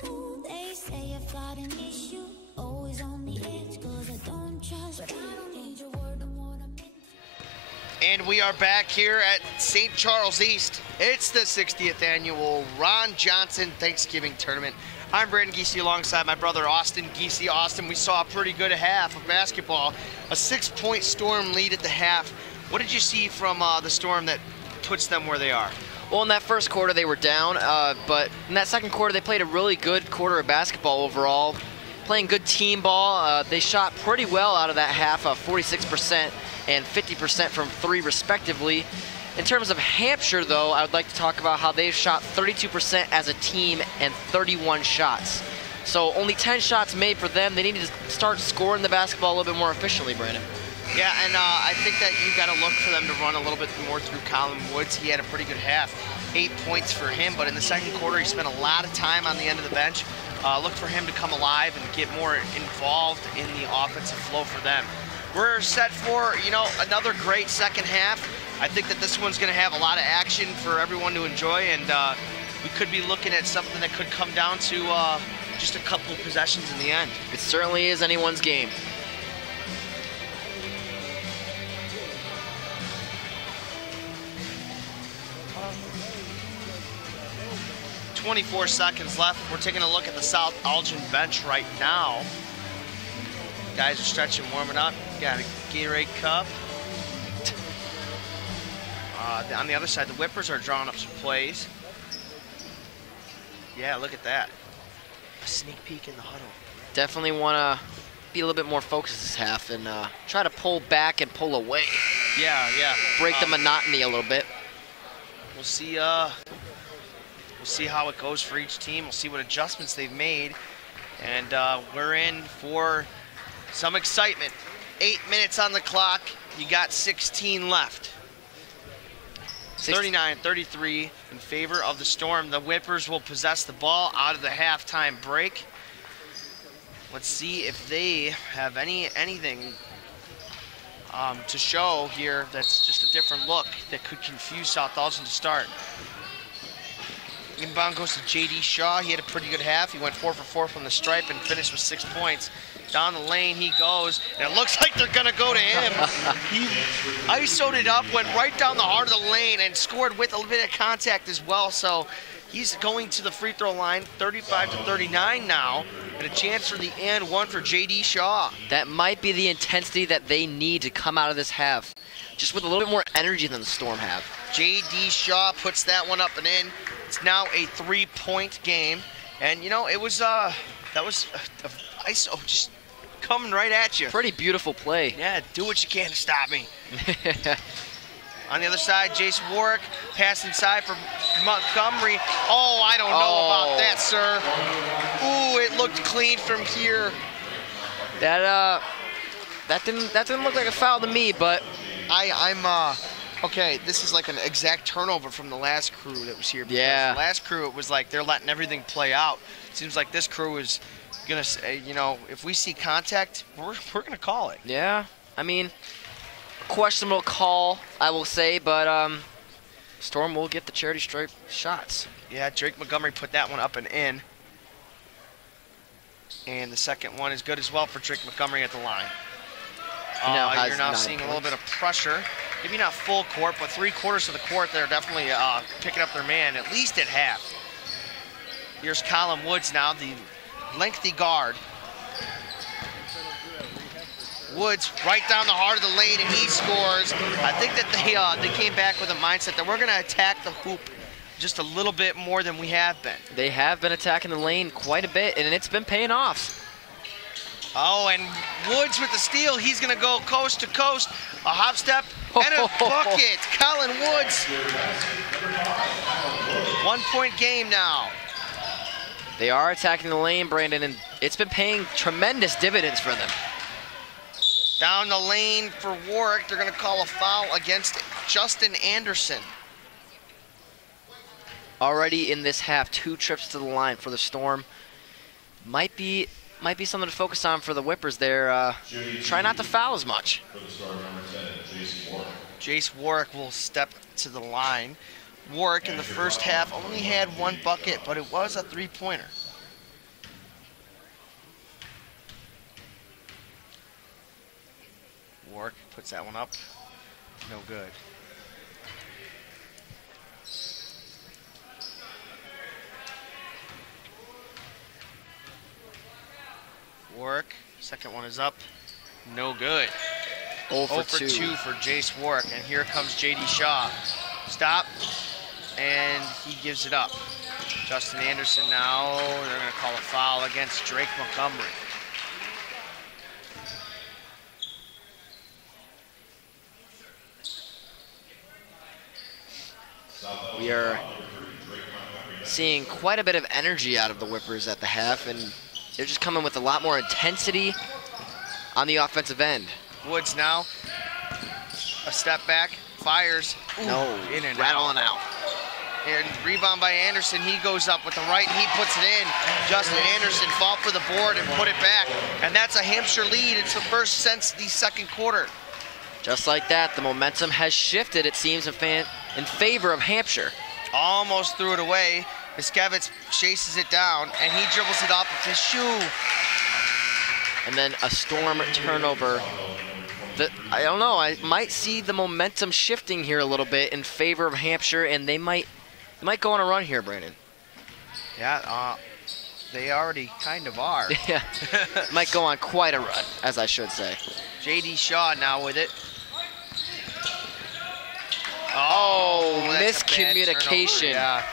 Ooh, they say I've got an issue, always on the edge, cause I don't trust, but I don't need your word on what I'm into. And we are back here at St. Charles East. It's the 60th annual Ron Johnson Thanksgiving Tournament. I'm Brandon Giese alongside my brother Austin Giese. Austin, we saw a pretty good half of basketball. A 6-point Storm lead at the half. What did you see from the Storm that puts them where they are? Well, in that first quarter they were down, but in that second quarter they played a really good quarter of basketball overall. Playing good team ball. They shot pretty well out of that half, 46% and 50% from three respectively. In terms of Hampshire, though, I would like to talk about how they've shot 32% as a team and 31 shots. So only 10 shots made for them. They need to start scoring the basketball a little bit more efficiently, Brandon. Yeah, and I think that you got to look for them to run a little bit more through Colin Woods. He had a pretty good half, 8 points for him, but in the second quarter he spent a lot of time on the end of the bench. Look for him to come alive and get more involved in the offensive flow for them. We're set for, another great second half. I think that this one's going to have a lot of action for everyone to enjoy, and we could be looking at something that could come down to just a couple possessions in the end. It certainly is anyone's game. .24 seconds left. We're taking a look at the South Elgin bench right now. Guys are stretching, warming up. Got a Gatorade cup. On the other side, the Whippers are drawing up some plays. Yeah, look at that. A sneak peek in the huddle. Definitely want to be a little bit more focused this half and try to pull back and pull away. Yeah. Break the monotony a little bit. We'll see how it goes for each team. We'll see what adjustments they've made. And we're in for some excitement. 8 minutes on the clock. You got 16 left. 39-33 in favor of the Storm. The Whippers will possess the ball out of the halftime break. Let's see if they have anything to show here that's just a different look that could confuse South Elgin to start. Inbound goes to J.D. Shaw. He had a pretty good half. He went 4 for 4 from the stripe and finished with 6 points. Down the lane he goes, and it looks like they're going to go to him. He ISO'd it up, went right down the heart of the lane, and scored with a little bit of contact as well. So he's going to the free throw line, 35-39 now, and a chance for the and one for J.D. Shaw. That might be the intensity that they need to come out of this half, just with a little bit more energy than the Storm have. J.D. Shaw puts that one up and in. It's now a 3-point game, and it was that was ISO just coming right at you. Pretty beautiful play. Yeah, do what you can to stop me. On the other side, Jason Warwick, pass inside for Montgomery. Oh, I don't know about that, sir. Ooh, it looked clean from here. That didn't look like a foul to me, but okay, this is like an exact turnover from the last crew that was here. Yeah. The last crew, it was like they're letting everything play out. Seems like this crew is gonna say, if we see contact, we're gonna call it. Yeah, I mean, questionable call, I will say, but Storm will get the charity stripe shots. Yeah, Drake Montgomery put that one up and in. And the second one is good as well for Drake Montgomery at the line. You're now seeing a little bit of pressure. Maybe not full court, but 3/4 of the court, they're definitely picking up their man, at least at half. Here's Colin Woods now, the lengthy guard. Woods right down the heart of the lane, and he scores. I think that they came back with a mindset that we're going to attack the hoop just a little bit more than we have been. They have been attacking the lane quite a bit, and it's been paying off. Oh, and Woods with the steal. He's going to go coast to coast. A hop step and a bucket. Colin Woods. 1-point game now. They are attacking the lane, Brandon, and it's been paying tremendous dividends for them. Down the lane for Warwick. They're going to call a foul against Justin Anderson. Already in this half, 2 trips to the line for the Storm. Might be might be something to focus on for the Whippers there. Try not to foul as much. For the starter number 10, Jace Warwick. Jace Warwick will step to the line. Warwick in the first half only had 1 bucket, but it was a 3-pointer. Warwick puts that one up. No good. Warwick, second one is up. No good. 0 for 2 2. for Jace Warwick, and here comes J.D. Shaw. Stop, and he gives it up. Justin Anderson now, they're going to call a foul against Drake Montgomery. We are seeing quite a bit of energy out of the Whippers at the half, and they're just coming with a lot more intensity on the offensive end. Woods now, a step back, fires. Ooh, No, in and rattling out. And rebound by Anderson, he goes up with the right, and he puts it in. Justin Anderson fought for the board and put it back, and that's a Hampshire lead. It's the first since the second quarter. Just like that, the momentum has shifted, it seems, in favor of Hampshire. Almost threw it away. Miskevitz chases it down, and he dribbles it up with his shoe. And then a Storm turnover. I don't know, I might see the momentum shifting here a little bit in favor of Hampshire, and they might go on a run here, Brandon. Yeah, they already kind of are. Yeah, might go on quite a run, as I should say. J.D. Shaw now with it. Oh, that's a bad miscommunication. turnover, yeah.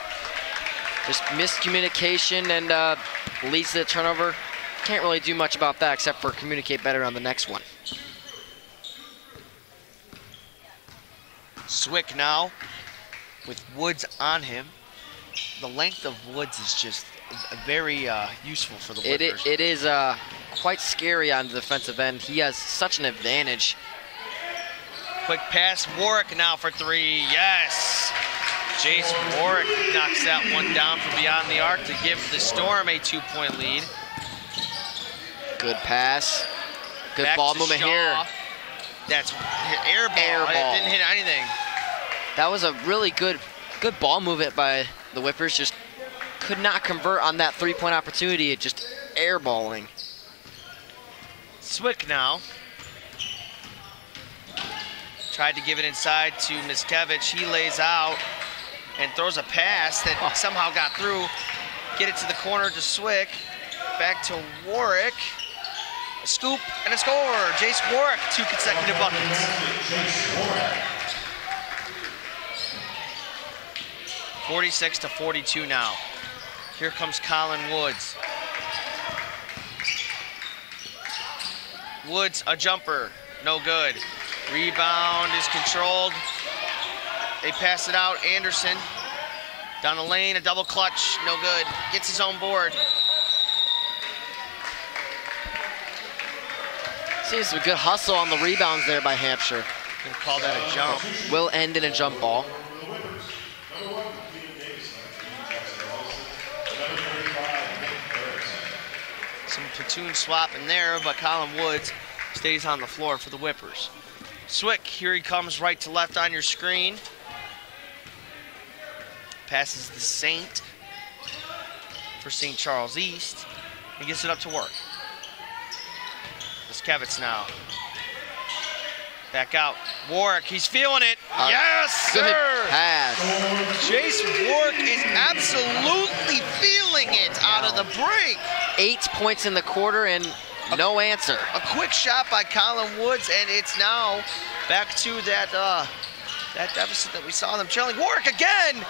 Just miscommunication and leads to the turnover. Can't really do much about that except for communicate better on the next one. Swick now with Woods on him. The length of Woods is just very useful for the Whippers. It is quite scary on the defensive end. He has such an advantage. Quick pass, Warwick now for 3, yes! Jace Warwick knocks that one down from beyond the arc to give the Storm a 2-point lead. Good pass. Good Back ball to movement Shaw. here. That's air ball. Air It ball. didn't hit anything. That was a really good ball movement by the Whippers. Just could not convert on that 3-point opportunity. It just airballing. Swick now. Tried to give it inside to Miskevitz. He lays out and throws a pass that somehow got through. Get it to the corner to Swick. Back to Warwick. A scoop and a score. Jace Warwick, 2 consecutive buckets. 46-42 now. Here comes Colin Woods. Woods, a jumper, no good. Rebound is controlled. They pass it out, Anderson. Down the lane, a double clutch, no good. Gets his own board. Seems some good hustle on the rebounds there by Hampshire. Gonna call that a jump. Will end in a jump ball. Some platoon swap in there, but Colin Woods stays on the floor for the Whippers. Swick, here he comes right to left on your screen. Passes the Saint for St. Charles East. He gets it up to work. Miskevitz now. Back out. Warwick, he's feeling it. Yes, Good sir! pass. Jace Warwick is absolutely feeling it out of the break. 8 points in the quarter and no answer. A quick shot by Colin Woods, and it's now back to that that deficit that we saw them trailing. Warwick again!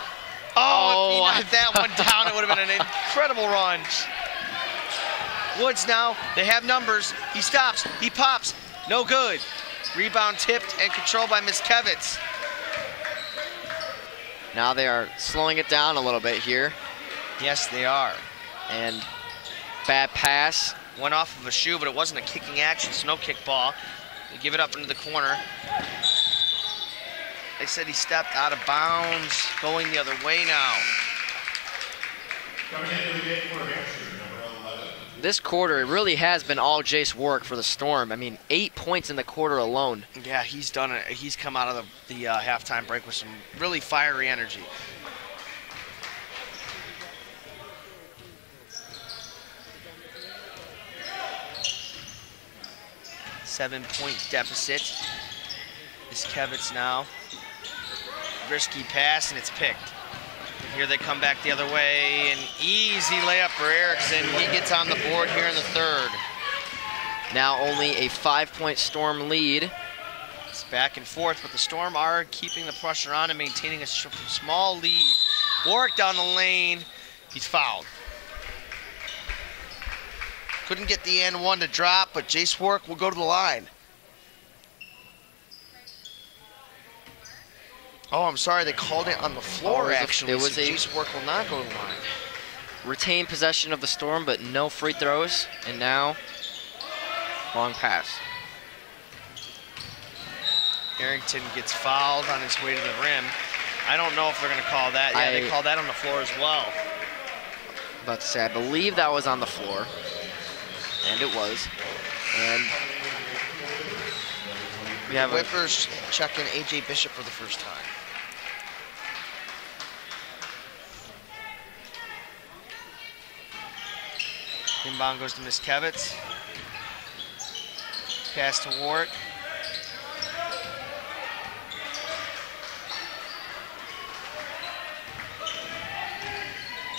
Oh, if he knocked that one down, it would have been an incredible run. Woods now, they have numbers. He stops, he pops, no good. Rebound tipped and controlled by Miskevitz. Now they are slowing it down a little bit here. Yes, they are. And bad pass. Went off of a shoe, but it wasn't a kicking action, so no kick ball. They give it up into the corner. They said he stepped out of bounds, going the other way now. Coming into the game for Hampshire, number 11, this quarter, it really has been all Jace Warwick for the Storm. I mean, 8 points in the quarter alone. Yeah, he's done it. He's come out of the halftime break with some really fiery energy. Seven-point deficit. Miskevitz now. Risky pass, and it's picked. Here they come back the other way, and easy layup for Erickson. He gets on the board here in the third. Now only a 5-point Storm lead. It's back and forth, but the Storm are keeping the pressure on and maintaining a small lead. Warwick down the lane. He's fouled. Couldn't get the and one to drop, but Jace Warwick will go to the line. Oh, I'm sorry, they called it on the floor, actually. It was so Jace Warwick will not go to the line. Retain possession of the Storm, but no free throws. And now, long pass. Arrington gets fouled on his way to the rim. I don't know if they're going to call that. Yeah, they called that on the floor as well. About to say, I believe that was on the floor. And it was. And we have Whippers checking A.J. Bishop for the first time. Inbound goes to Miskevitz. Pass to Warwick.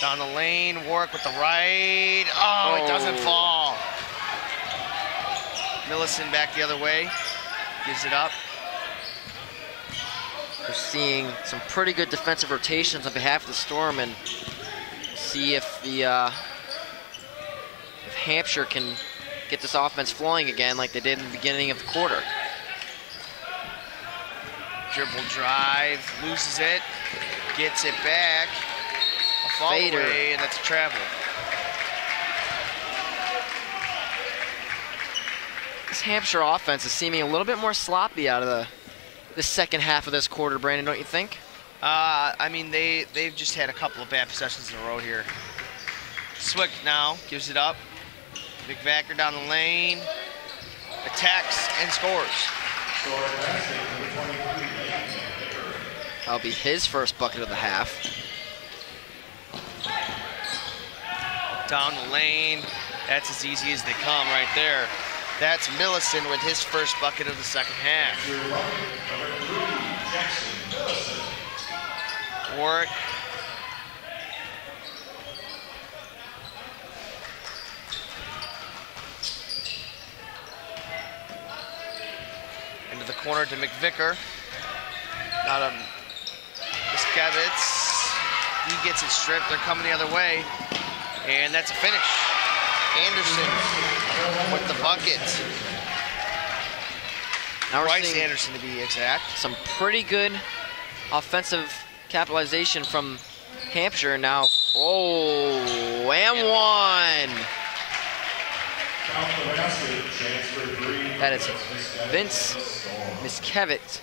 Down the lane, Warwick with the right. Oh, it doesn't fall. Millicent back the other way. Gives it up. We're seeing some pretty good defensive rotations on behalf of the Storm, and see if the if Hampshire can get this offense flowing again like they did in the beginning of the quarter. Dribble drive, loses it, gets it back. A fall Fader. away, and that's a travel. This Hampshire offense is seeming a little bit more sloppy out of the second half of this quarter, Brandon, don't you think? I mean, they've just had a couple of bad possessions in a row here. Swick now gives it up. McVacker down the lane, attacks and scores. That'll be his first bucket of the half. Down the lane, that's as easy as they come right there. That's Millicent with his first bucket of the second half. Warwick. Into the corner to McVicker. Now to Miskevitz. He gets it stripped. They're coming the other way. And that's a finish. Anderson with the bucket. Now Bryce Anderson to be exact. Some pretty good offensive capitalization from Hampshire now. Oh, and one. That is Vince Miskevitz,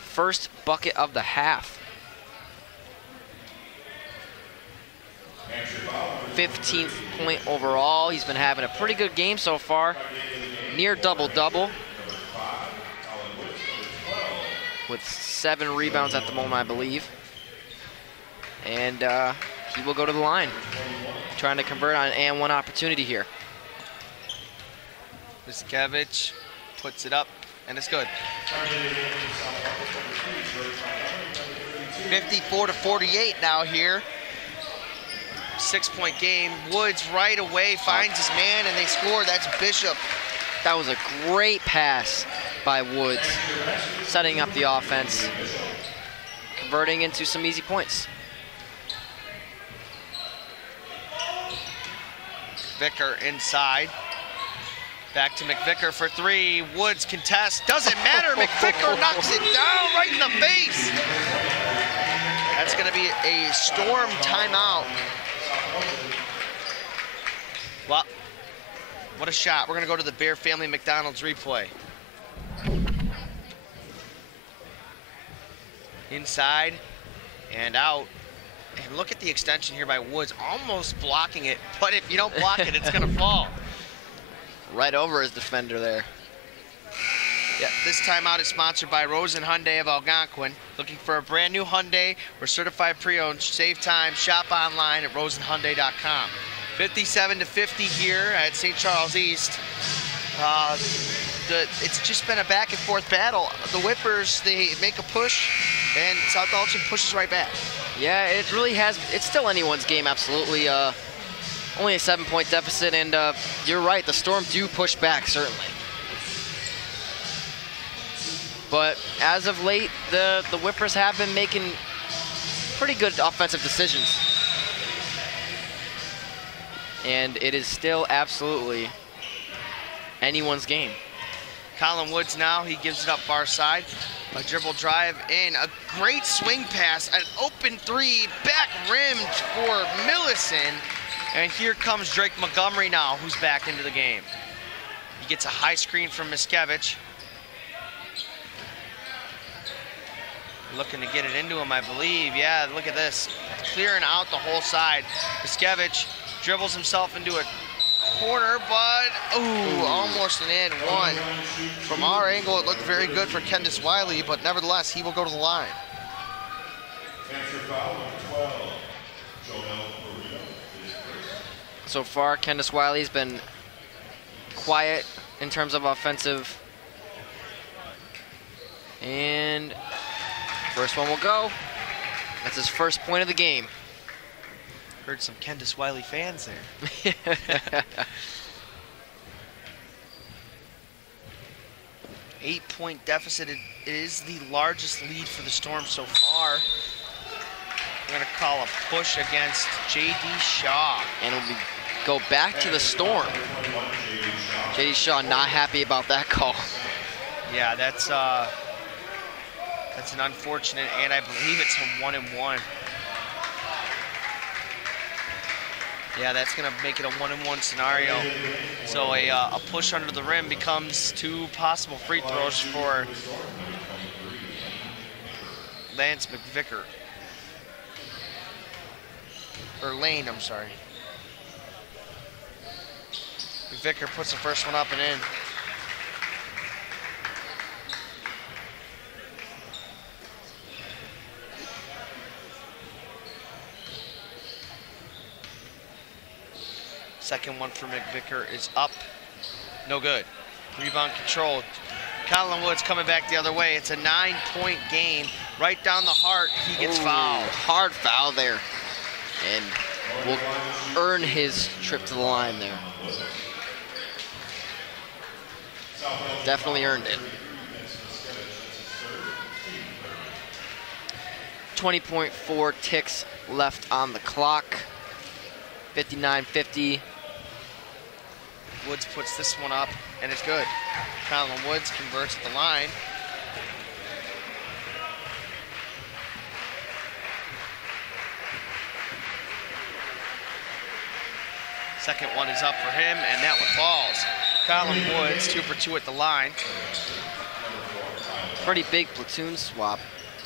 first bucket of the half. 15th point overall. He's been having a pretty good game so far. Near double-double. With 7 rebounds at the moment, I believe. And he will go to the line. Trying to convert on an and one opportunity here. Miskevitz puts it up, and it's good. 54-48 now here. 6-point game. Woods right away finds his man, and they score. That's Bishop. That was a great pass by Woods, setting up the offense, converting into some easy points. Vicker inside. Back to McVicker for 3. Woods contests. Doesn't matter. McVicker knocks it down right in the face. That's going to be a Storm timeout. Well, what a shot. We're going to go to the Bear Family McDonald's replay. Inside and out. And look at the extension here by Woods, almost blocking it. But if you don't block it, it's going to fall. Right over his defender there. Yeah, this timeout is sponsored by Rosen Hyundai of Algonquin. Looking for a brand new Hyundai or certified pre-owned? Save time, shop online at rosenhyundai.com. 57-50 here at St. Charles East. It's just been a back and forth battle. The Whippers, they make a push, and South Elgin pushes right back. Yeah, it really has. It's still anyone's game, absolutely. Only a 7-point deficit, and you're right, the Storm do push back, certainly. But as of late, the Whippers have been making pretty good offensive decisions. And it is still absolutely anyone's game. Colin Woods now, he gives it up far side. A dribble drive in, a great swing pass, an open three, back rimmed for Millison. And here comes Drake Montgomery now, who's back into the game. He gets a high screen from Miskevich. Looking to get it into him, I believe. Yeah, look at this. Clearing out the whole side. Miskevich dribbles himself into a corner, but almost an and one. From our angle, it looked very good for Kendis Wiley, but nevertheless, he will go to the line. So far, Kendis Wiley's been quiet in terms of offensive. And first one will go. That's his first point of the game. Heard some Kendis Wiley fans there. 8-point deficit. It is the largest lead for the Storm so far. We're going to call a push against J.D. Shaw. And it'll go back to the Storm. J.D. Shaw not happy about that call. Yeah, that's an unfortunate, and I believe it's a 1-and-1. Yeah, that's going to make it a 1-and-1 scenario. So a push under the rim becomes 2 possible free throws for Lance McVicker. Or Lane, I'm sorry. McVicker puts the first one up and in. Second one for McVicker is up. No good. Rebound controlled. Colin Woods coming back the other way. It's a 9-point game. Right down the heart, he gets fouled. Hard foul there. And will earn his trip to the line there. Definitely earned it. 20.4 ticks left on the clock. 59-50. Woods puts this one up, and it's good. Colin Woods converts at the line. Second one is up for him, and that one falls. Colin Woods, 2 for 2 at the line. Pretty big platoon swap.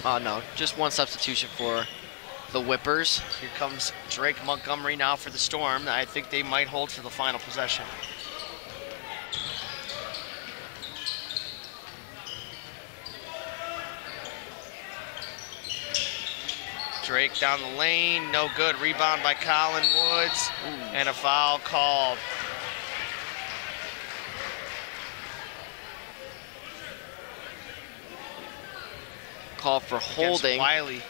No, just one substitution for the Whippers. Here comes Drake Montgomery now for the Storm. I think they might hold for the final possession. Drake down the lane, no good. Rebound by Colin Woods, and a foul called. Call for holding. Wiley.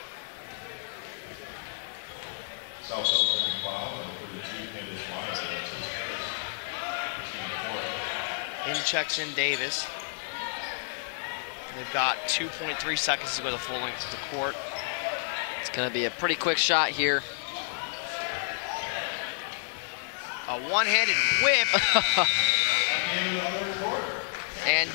In checks in Davis. They've got 2.3 seconds to go the full length of the court. It's going to be a pretty quick shot here. A one-handed whip. And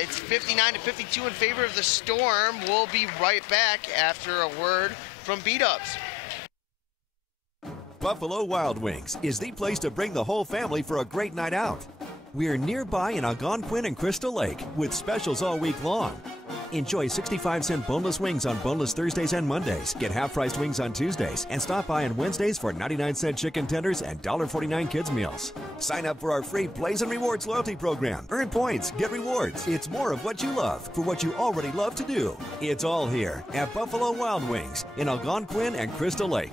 it's 59-52 in favor of the Storm. We'll be right back after a word from B-Dubs. Buffalo Wild Wings is the place to bring the whole family for a great night out. We're nearby in Algonquin and Crystal Lake with specials all week long. Enjoy 65-cent boneless wings on boneless Thursdays and Mondays. Get half-priced wings on Tuesdays. And stop by on Wednesdays for 99-cent chicken tenders and $1.49 kids meals. Sign up for our free Blaze and Rewards loyalty program. Earn points, get rewards. It's more of what you love for what you already love to do. It's all here at Buffalo Wild Wings in Algonquin and Crystal Lake.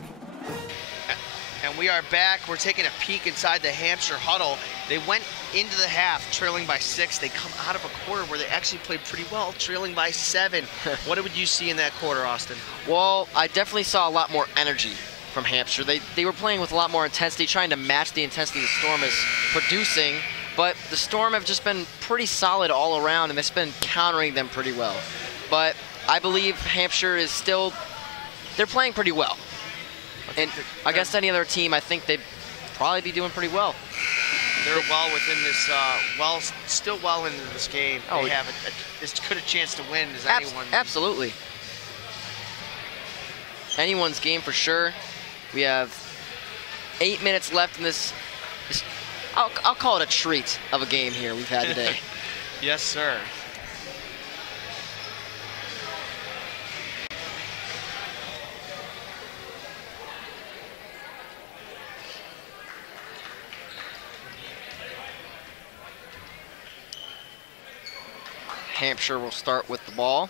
And we are back. We're taking a peek inside the Hampshire huddle. They went into the half trailing by 6. They come out of a quarter where they actually played pretty well, trailing by 7. What would you see in that quarter, Austin? Well, I definitely saw a lot more energy from Hampshire. They were playing with a lot more intensity, trying to match the intensity the Storm is producing, but the Storm have just been pretty solid all around, and they've been countering them pretty well. But I believe Hampshire is still, they're playing pretty well. And against any other team, I think they'd probably be doing pretty well. They're well within this, still well into this game. Oh, they have as good a chance to win as anyone. Absolutely. Anyone's game for sure. We have 8 minutes left in this I'll call it a treat of a game here we've had today. Yes, sir. Hampshire will start with the ball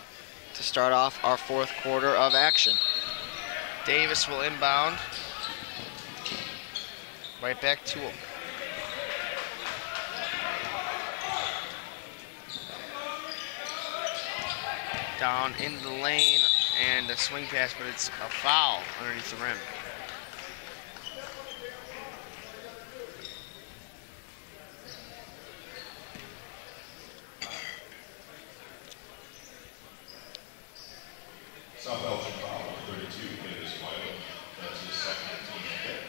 to start off our 4th quarter of action. Davis will inbound. Right back to him. Down into the lane and a swing pass, but it's a foul underneath the rim. South Elgin foul, 32, Davis Wiley. That's his second team hit.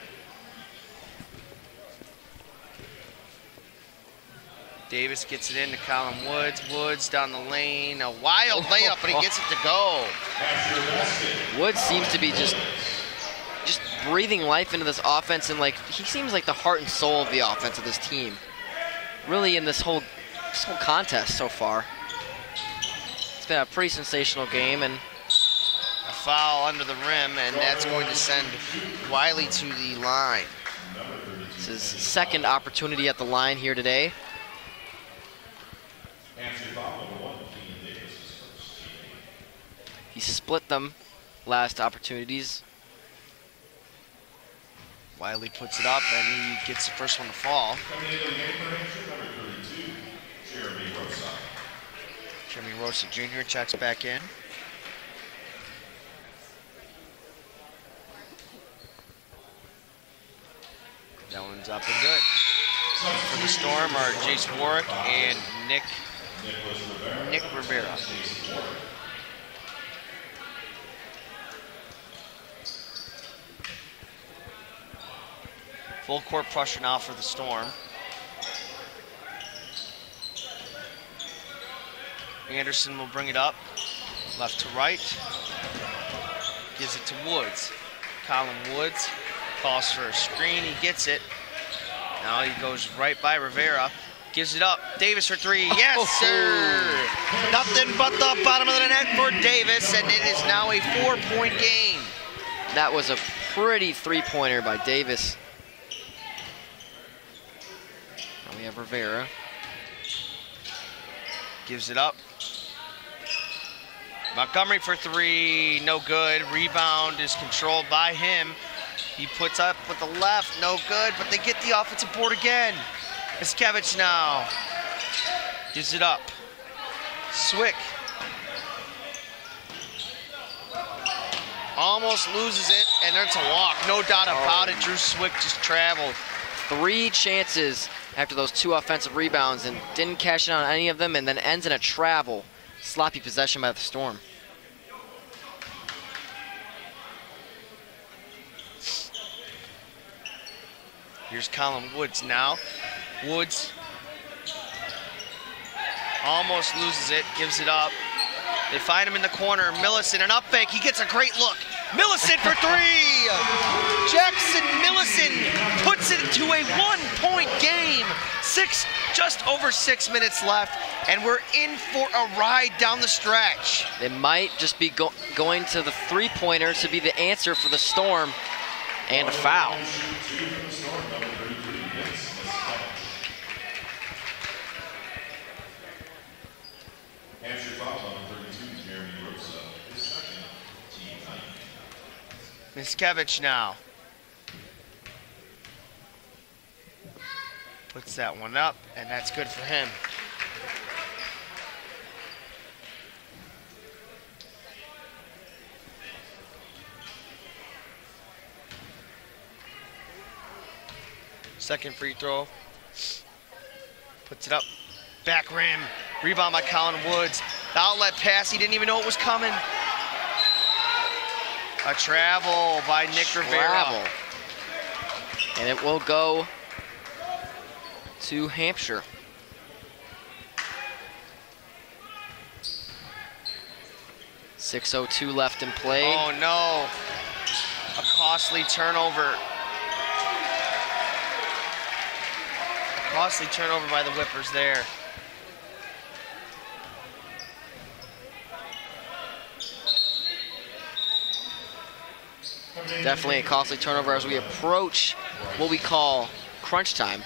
Davis gets it into Colin Woods. Woods down the lane. A wild layup, but he gets it to go. Woods seems to be just breathing life into this offense, and like he seems like the heart and soul of the offense of this team. Really, in this whole contest so far, it's been a pretty sensational game, and a foul under the rim, and that's going to send Wiley to the line. This is his second opportunity at the line here today. He split them last opportunities. Wiley puts it up, and he gets the first one to fall. Jeremy Rosa Jr. checks back in. That one's up and good. For the Storm are Jace Warwick and Nick Rivera. Full court pressure now for the Storm. Anderson will bring it up, left to right. Gives it to Woods. Colin Woods calls for a screen, he gets it. Now he goes right by Rivera, gives it up. Davis for 3, yes sir! Nothing but the bottom of the net for Davis, and it is now a 4-point game. That was a pretty three-pointer by Davis. Now we have Rivera. Gives it up. Montgomery for 3, no good. Rebound is controlled by him. He puts up with the left, no good, but they get the offensive board again. Miskevich now. Gives it up. Swick. Almost loses it, and there's a walk. No doubt about it. Drew Swick just traveled. 3 chances after those 2 offensive rebounds and didn't cash in on any of them, and then ends in a travel. Sloppy possession by the Storm. Here's Colin Woods now. Woods almost loses it, gives it up. They find him in the corner. Millicent, an up fake. He gets a great look. Millicent for three. Jackson Millicent puts it to a 1-point game. Just over 6 minutes left, and we're in for a ride down the stretch. They might just be going to the three-pointer to be the answer for the Storm, and a foul. Hampshire foul number 32, Jeremy Rosa, his second, team 9. Miskevich now. Puts that one up, and that's good for him. Second free throw. Puts it up. Back rim. Rebound by Colin Woods. The outlet pass. He didn't even know it was coming. A travel by Nick Rivera. And it will go to Hampshire. .6:02 left in play. Oh no. A costly turnover. A costly turnover by the Whippers there. Definitely a costly turnover as we approach what we call crunch time.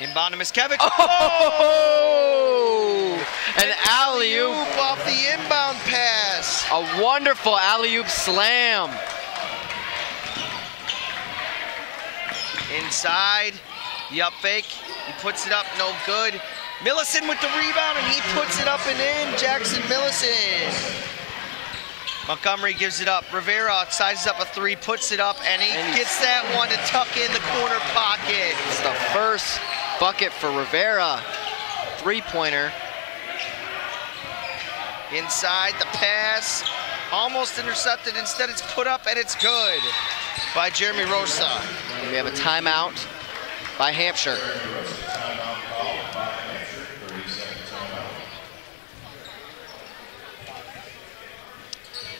Inbound to Miskevich. Oh! An alley-oop off the inbound pass. A wonderful alley-oop slam. Inside, the up fake. He puts it up, no good. Millicent with the rebound, and he puts it up and in. Jackson Millicent. Montgomery gives it up. Rivera sizes up a three, puts it up, and he gets that one to tuck in the corner pocket. It's the first bucket for Rivera. Three-pointer. Inside the pass, almost intercepted. Instead, it's put up, and it's good by Jeremy Rosa. And we have a timeout by Hampshire.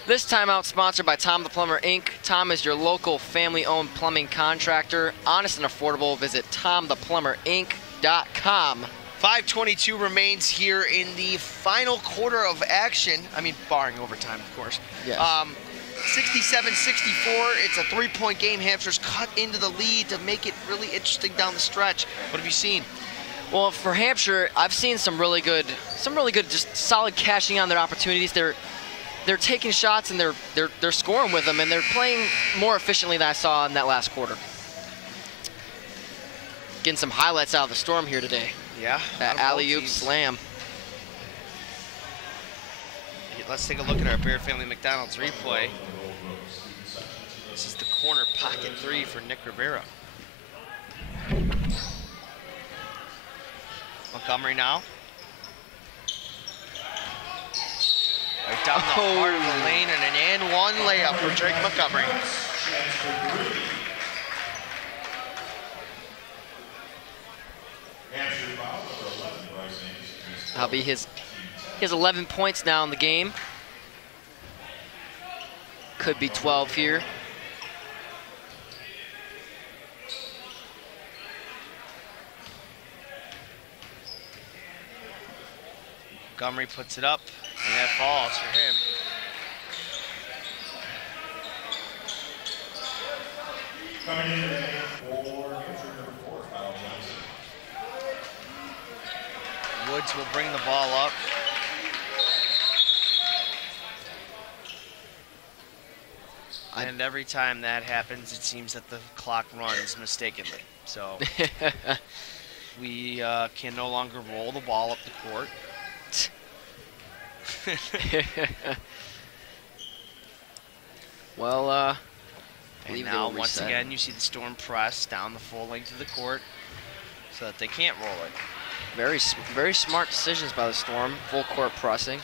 This timeout sponsored by Tom the Plumber, Inc. Tom is your local family-owned plumbing contractor. Honest and affordable. Visit TomThePlumberInc.com. 5:22 remains here in the final quarter of action. I mean, barring overtime, of course. Yes. 67-64. It's a three-point game. Hampshire's cut into the lead to make it really interesting down the stretch. What have you seen? Well, for Hampshire, I've seen some really good, just solid cashing on their opportunities. They're taking shots and they're scoring with them, and they're playing more efficiently than I saw in that last quarter. Getting some highlights out of the Storm here today. Yeah. That alley-oop slam. Let's take a look at our Bear Family McDonald's replay. This is the corner pocket three for Nick Rivera. Montgomery now. Right down the heart of the lane, and an and one layup for Drake Montgomery. That'll be his 11 points now in the game. Could be 12 here. Montgomery puts it up, and that falls for him. Coming in today for Hampshire number 4, Kyle Johnson. Woods will bring the ball up. And every time that happens, it seems that the clock runs mistakenly. So we can no longer roll the ball up the court. Well, and now once again, you see the Storm press down the full length of the court so that they can't roll it. Very smart decisions by the Storm. Full court pressing.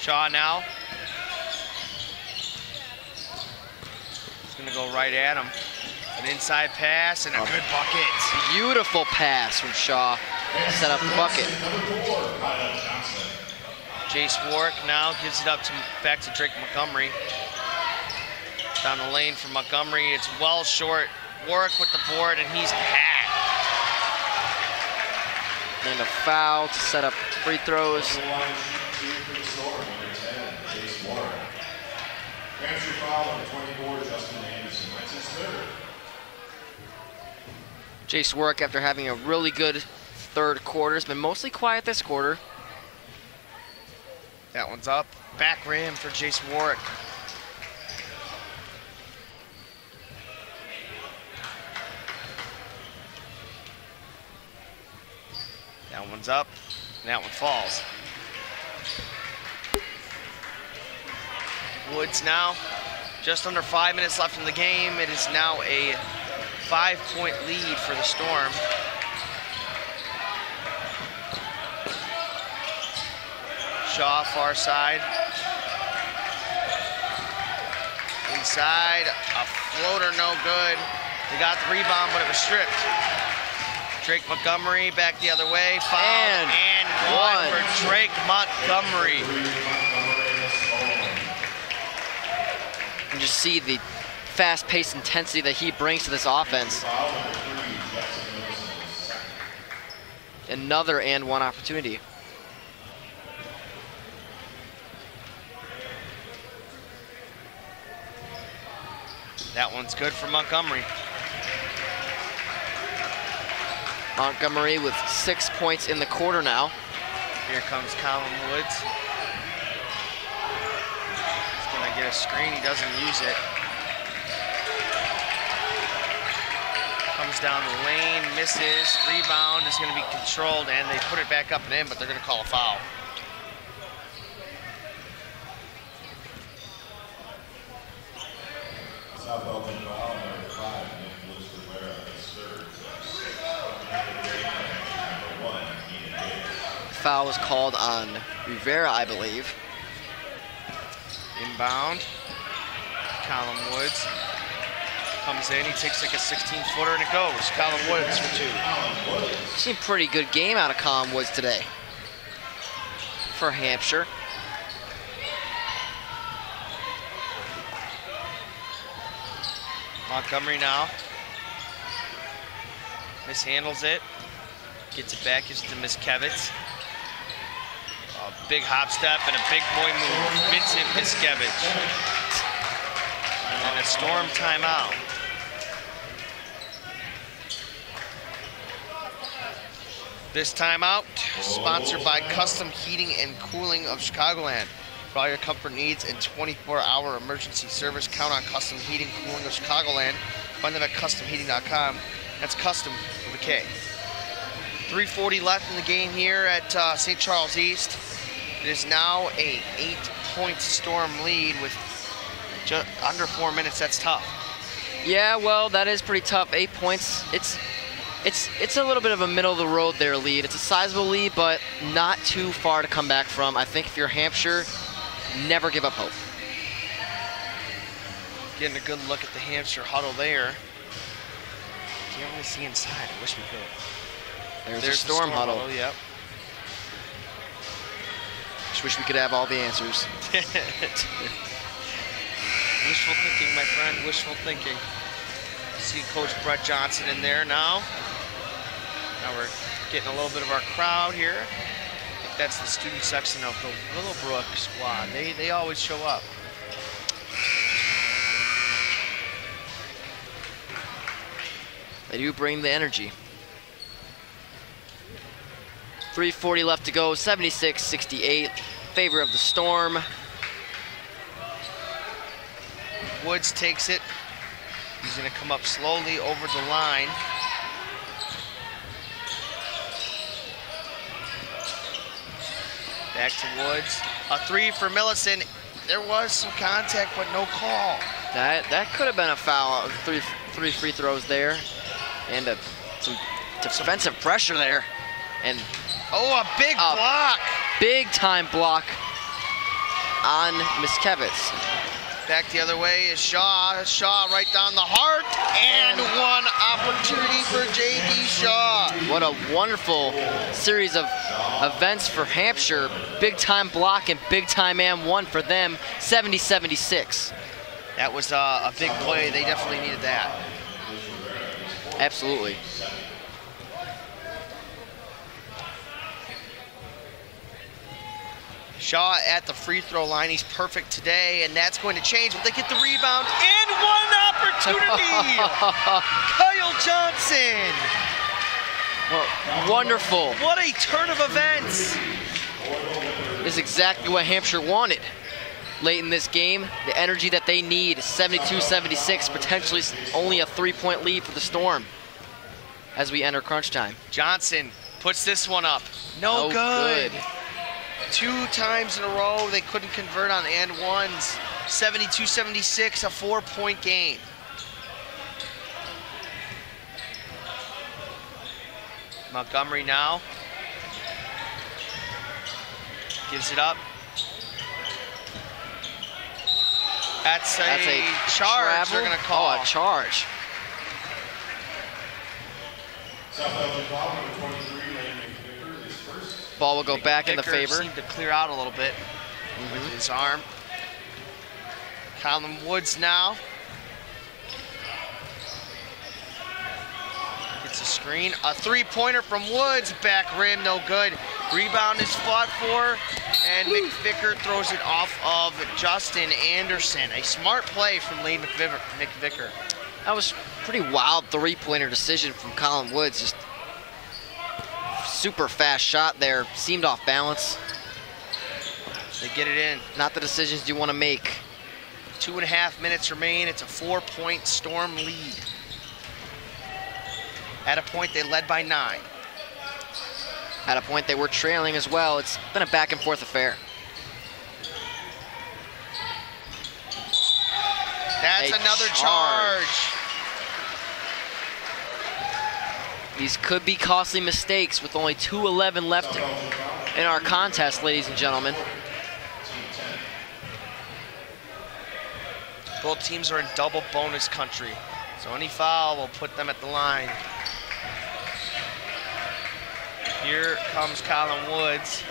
Shaw now gonna go right at him. An inside pass and a good bucket. Beautiful pass from Shaw. Set up the bucket. Jace Warwick now gives it up back to Drake Montgomery. Down the lane for Montgomery. It's well short. Warwick with the board, and he's packed. And a foul to set up free throws. Hampshire foul on 24, Justin Anderson. That's his third. Jace Warwick, after having a really good third quarter, has been mostly quiet this quarter. That one's up. Back rim for Jace Warwick. That one's up. And that one falls. Woods now, just under 5 minutes left in the game. It is now a 5-point lead for the Storm. Shaw, far side. Inside, a floater, no good. They got the rebound, but it was stripped. Drake Montgomery back the other way. Foul and one for Drake Montgomery. You just see the fast-paced intensity that he brings to this offense. Another and one opportunity. That one's good for Montgomery. Montgomery with 6 points in the quarter now. Here comes Colin Woods. He's gonna get a screen, he doesn't use it. Comes down the lane, misses, rebound is gonna be controlled, and they put it back up and in, but they're gonna call a foul. South Elgin foul, number 5, Nicholas Rivera, his third. Number 1, Ian Davis. Foul was called on Rivera, I believe. Inbound. Colin Woods comes in, he takes like a 16-footer and it goes. Colin Woods for 2. Seen a pretty good game out of Colin Woods today for Hampshire. Montgomery now. Mishandles it. Gets it back, gives it to Miskevitz. A big hop step and a big boy move. Vincent Miskevitz. And a Storm timeout. This timeout sponsored by Custom Heating and Cooling of Chicagoland. For all your comfort needs and 24-hour emergency service, count on Custom Heating Cooling of Chicagoland. Find them at customheating.com. That's custom with a K. 3:40 left in the game here at St. Charles East. It is now a 8-point Storm lead with just under 4 minutes. That's tough. Yeah, well, that is pretty tough. 8 points. It's a little bit of a middle of the road there lead. It's a sizable lead, but not too far to come back from. I think if you're Hampshire, never give up hope. Getting a good look at the Hampshire huddle there. Can't really see inside. I wish we could. There's the Storm huddle. Yep. Just wish we could have all the answers. Wishful thinking, my friend. Wishful thinking. See Coach Brett Johnson in there now. Now we're getting a little bit of our crowd here. I think that's the student section of the Willowbrook squad. They always show up. They do bring the energy. 3:40 left to go, 76-68, favor of the Storm. Woods takes it. He's gonna come up slowly over the line. Back to Woods. A 3 for Millicent. There was some contact, but no call. That could have been a foul. Three free throws there, and some defensive pressure there, and oh, a big block. Big time block on Miskevitz. Back the other way is Shaw. Shaw right down the heart, and one opportunity for J.D. Shaw. What a wonderful series of events for Hampshire. Big time block and big time M1 for them, 70-76. That was a big play. They definitely needed that. Absolutely. Shaw at the free throw line. He's perfect today, and that's going to change. But they get the rebound and one opportunity. Kyle Johnson. Well, wonderful. What a turn of events. This is exactly what Hampshire wanted late in this game. The energy that they need, 72-76, potentially only a 3-point lead for the Storm as we enter crunch time. Johnson puts this one up. No good. 2 times in a row they couldn't convert on and ones. 72-76, a 4-point game. Montgomery now gives it up. That's a charge. They're going to call. Oh, a charge. Ball will go back in the favor. Seemed to clear out a little bit with his arm. Colin Woods now. Gets a screen. A 3-pointer from Woods. Back rim, no good. Rebound is fought for, and McVicker throws it off of Justin Anderson. A smart play from Lane McVicker. That was pretty wild 3-pointer decision from Colin Woods. Just super fast shot there, seemed off balance. They get it in. Not the decisions you want to make. 2.5 minutes remain. It's a 4-point Storm lead. At a point, they led by 9. At a point, they were trailing as well. It's been a back and forth affair. That's another charge. These could be costly mistakes with only 2:11 left in our contest, ladies and gentlemen. Both teams are in double bonus country, so any foul will put them at the line. Here comes Colin Woods.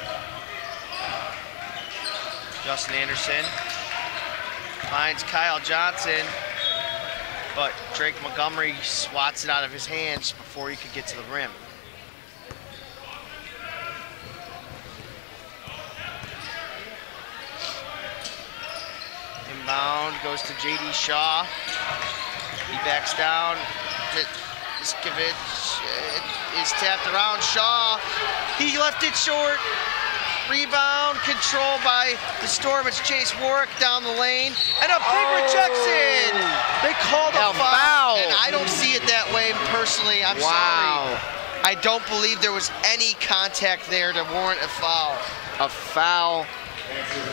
Justin Anderson finds Kyle Johnson, but Drake Montgomery swats it out of his hands before he could get to the rim. Inbound goes to J.D. Shaw. He backs down. Miskovic is tapped around. Shaw, he left it short. Rebound controlled by the Storm. It's Chase Warwick down the lane. And a big rejection. They called a foul. And I don't see it that way personally. I'm sorry. I don't believe there was any contact there to warrant a foul. A foul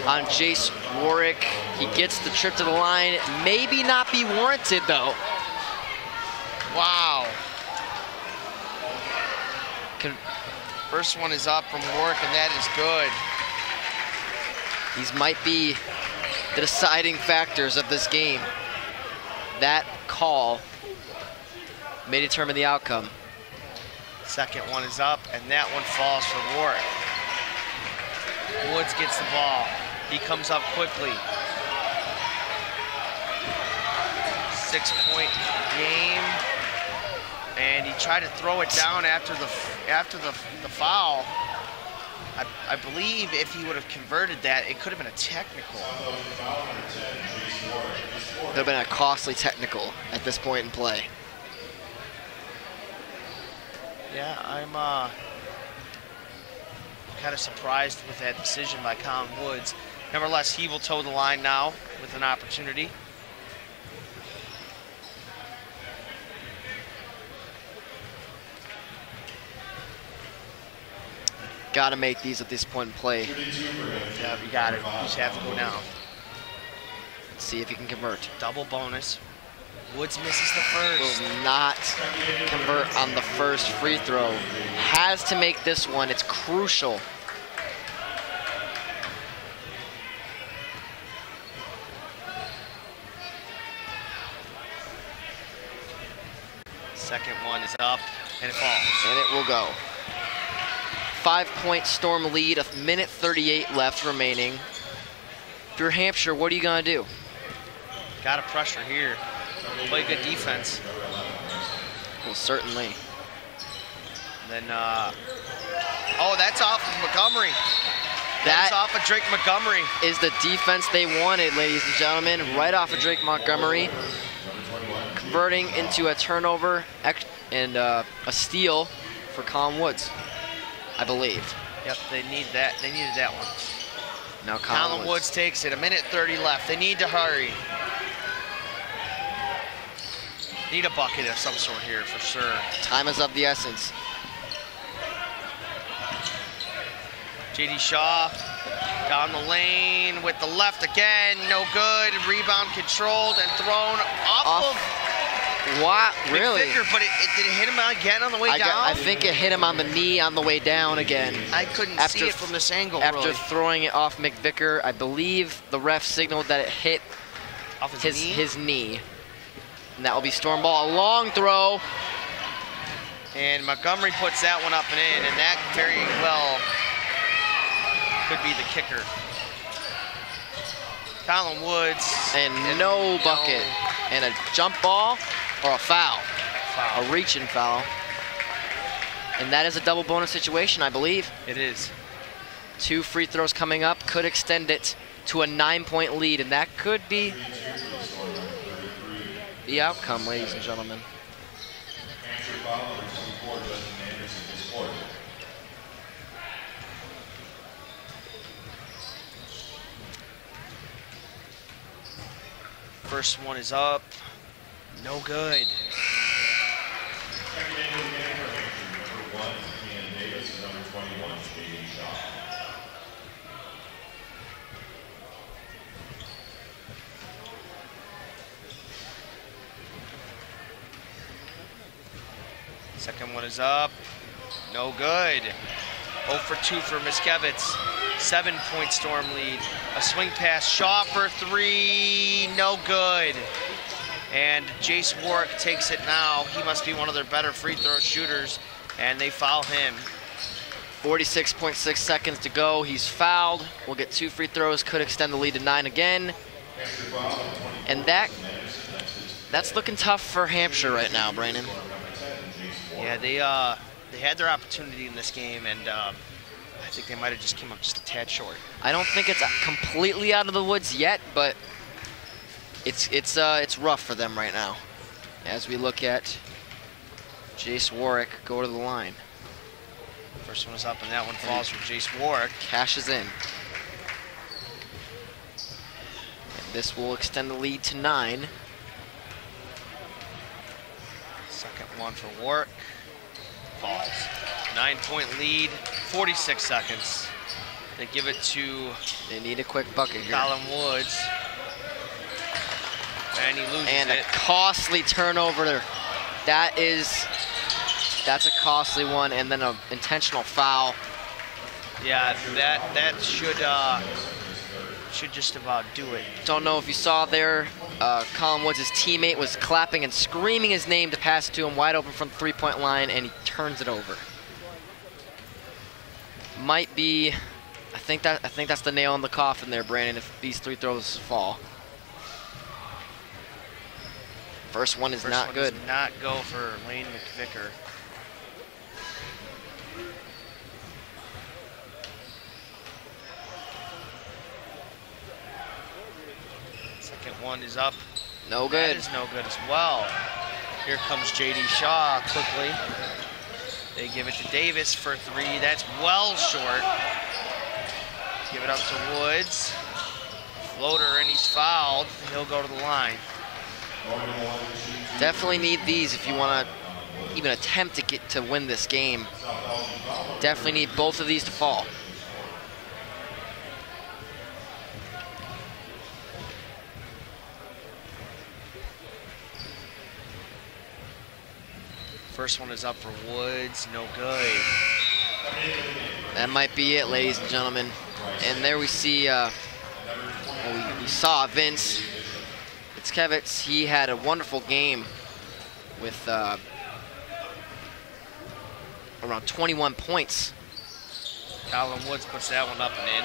on Jace Warwick. He gets the trip to the line. Maybe not be warranted, though. Wow. First one is up from Warwick, and that is good. These might be the deciding factors of this game. That call may determine the outcome. Second one is up, and that one falls for Warwick. Woods gets the ball. He comes up quickly. 6-point game. And he tried to throw it down after the foul. I believe if he would have converted that, it could have been a technical. Could have been a costly technical at this point in play. Yeah, I'm kind of surprised with that decision by Colin Woods. Nevertheless, he will toe the line now with an opportunity. Got to make these at this point in play. Yeah, you got it. You just have to go down. Let's see if he can convert. Double bonus. Woods misses the first. Will not convert on the first free throw. Has to make this one. It's crucial. Second one is up, and it falls. And it will go. 5-point Storm lead, 1:38 left remaining. If you're Hampshire, what are you gonna do? Got to pressure here. Play good defense. Well, certainly. And then, oh, that's off of Montgomery. That's off of Drake Montgomery. Is the defense they wanted, ladies and gentlemen. Right off of Drake Montgomery. Converting into a turnover and a steal for Colin Woods, I believe. Yep, they need that. They needed that one. Now Colin Woods takes it. 1:30 left. They need to hurry. Need a bucket of some sort here for sure. Time is of the essence. JD Shaw down the lane with the left again. No good. Rebound controlled and thrown off of what? Really? McVicker, but did it hit him again on the way down? I think it hit him on the knee on the way down again. I couldn't see it from this angle, After really. throwing it off McVicker, I believe the ref signaled that it hit off his knee. And that will be Storm ball. A long throw. And Montgomery puts that one up and in, and that very well could be the kicker. Colin Woods. And no bucket. And a jump ball or a foul. A reaching foul. And that is a double bonus situation, I believe. It is. 2 free throws coming up could extend it to a 9-point lead, and that could be the outcome, ladies and gentlemen. First one is up. No good. Second one is up. No good. 0 for 2 for Miskevitz. 7-point Storm lead. A swing pass. Shaw for 3. No good. And Jace Warwick takes it now. He must be one of their better free throw shooters, and they foul him. 46.6 seconds to go. He's fouled. We'll get 2 free throws. Could extend the lead to 9 again. And that's looking tough for Hampshire right now, Brandon. Yeah, they had their opportunity in this game, and I think they might have just came up just a tad short. I don't think it's completely out of the woods yet, but it's rough for them right now. As we look at Jace Warwick go to the line. First one is up, and that one falls for Jace Warwick. Cashes in. And this will extend the lead to 9. Second one for Warwick. Falls. 9-point lead, 46 seconds. They give it to... They need a quick bucket here. Colin Woods. And he loses and it. A costly turnover. That's a costly one, and then an intentional foul. Yeah, that should just about do it. Don't know if you saw there, Colin Woods' teammate was clapping and screaming his name to pass it to him wide open from the 3-point line, and he turns it over. Might be, I think that's the nail in the coffin there, Brandon, if these 3 throws fall. First one is not good. Does not go for Lane McVicker. Second one is up. No good. That is no good as well. Here comes JD Shaw quickly. They give it to Davis for 3. That's well short. Give it up to Woods. Floater, and he's fouled. He'll go to the line. Definitely need these if you want to even attempt to win this game. Definitely need both of these to fall. First one is up for Woods, no good. That might be it, ladies and gentlemen. And there we see, we saw Vince Miskevitz. He had a wonderful game with around 21 points. Alan Woods puts that one up and in.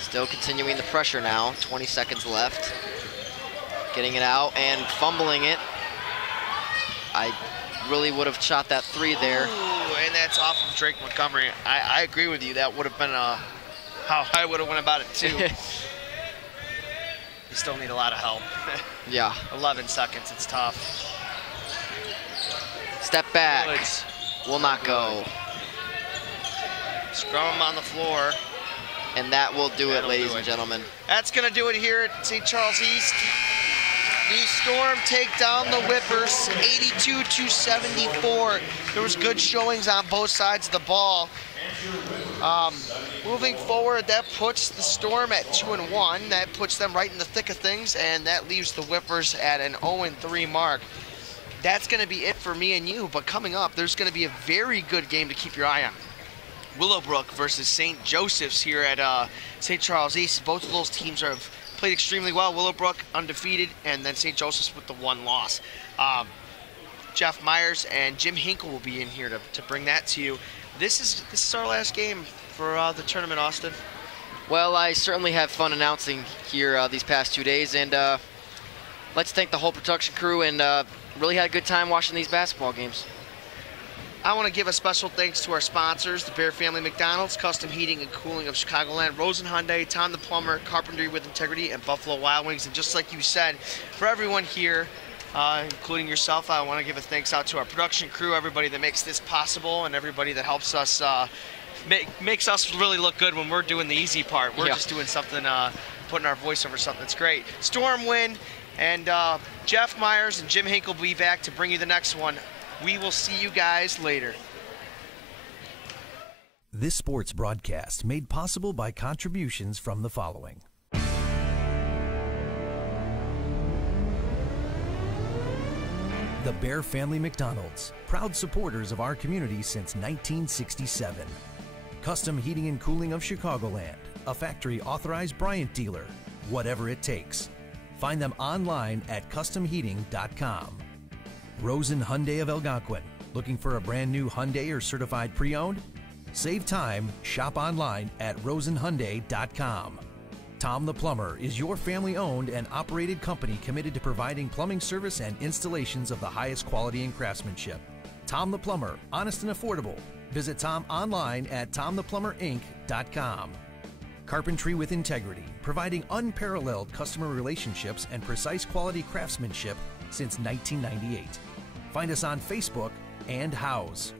Still continuing the pressure now, 20 seconds left. Getting it out and fumbling it. I really would have shot that 3 there. Ooh, and that's off of Drake Montgomery. I agree with you. That would have been how I would have went about it too. You still need a lot of help. Yeah. 11 seconds, it's tough. Step back. Woods. Will not go. Scrum on the floor. And that will do it, That'll ladies do and it. gentlemen. That's going to do it here at St. Charles East. The Storm take down the Whippers 82-74. There was good showings on both sides of the ball. Moving forward, that puts the Storm at 2-1. That puts them right in the thick of things, and that leaves the Whippers at an 0-3 mark. That's going to be it for me and you, but coming up, there's going to be a very good game to keep your eye on. Willowbrook versus St. Joseph's here at St. Charles East. Both of those teams have played extremely well. Willowbrook undefeated, and then St. Joseph's with the 1 loss. Jeff Myers and Jim Hinkle will be in here to bring that to you. This is our last game for the tournament, Austin. Well, I certainly have fun announcing here these past 2 days, and let's thank the whole production crew, and really had a good time watching these basketball games. I want to give a special thanks to our sponsors, the Bear Family McDonald's, Custom Heating and Cooling of Chicagoland, Rosen Hyundai, Tom the Plumber, Carpentry with Integrity, and Buffalo Wild Wings. And just like you said, for everyone here, including yourself, I want to give a thanks out to our production crew, everybody that makes this possible, and everybody that helps us, makes us really look good when we're doing the easy part. We're just doing something, putting our voice over something that's great. Storm win, and Jeff Myers and Jim Hinkle will be back to bring you the next one. We will see you guys later. This sports broadcast made possible by contributions from the following. The Bear Family McDonald's, proud supporters of our community since 1967. Custom Heating and Cooling of Chicagoland, a factory authorized Bryant dealer, whatever it takes. Find them online at customheating.com. Rosen Hyundai of Algonquin. Looking for a brand new Hyundai or certified pre-owned? Save time, shop online at rosenhyundai.com. Tom the Plumber is your family-owned and operated company committed to providing plumbing service and installations of the highest quality and craftsmanship. Tom the Plumber, honest and affordable. Visit Tom online at tomtheplumberinc.com. Carpentry with Integrity, providing unparalleled customer relationships and precise quality craftsmanship since 1998. Find us on Facebook and House.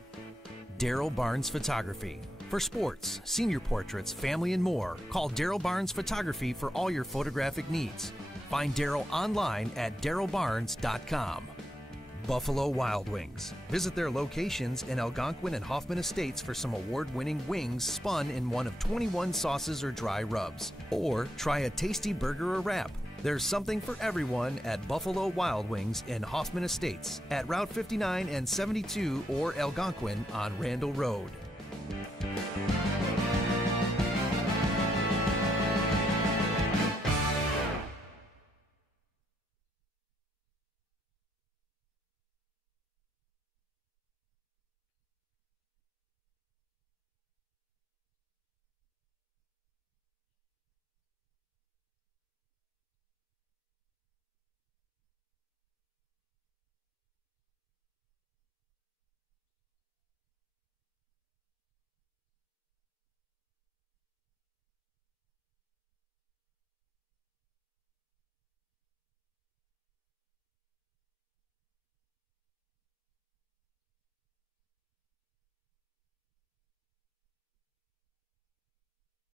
Daryl Barnes Photography. For sports, senior portraits, family, and more, call Daryl Barnes Photography for all your photographic needs. Find Daryl online at darylbarnes.com. Buffalo Wild Wings. Visit their locations in Algonquin and Hoffman Estates for some award-winning wings spun in one of 21 sauces or dry rubs. Or try a tasty burger or wrap. There's something for everyone at Buffalo Wild Wings in Hoffman Estates at Route 59 and 72 or Algonquin on Randall Road.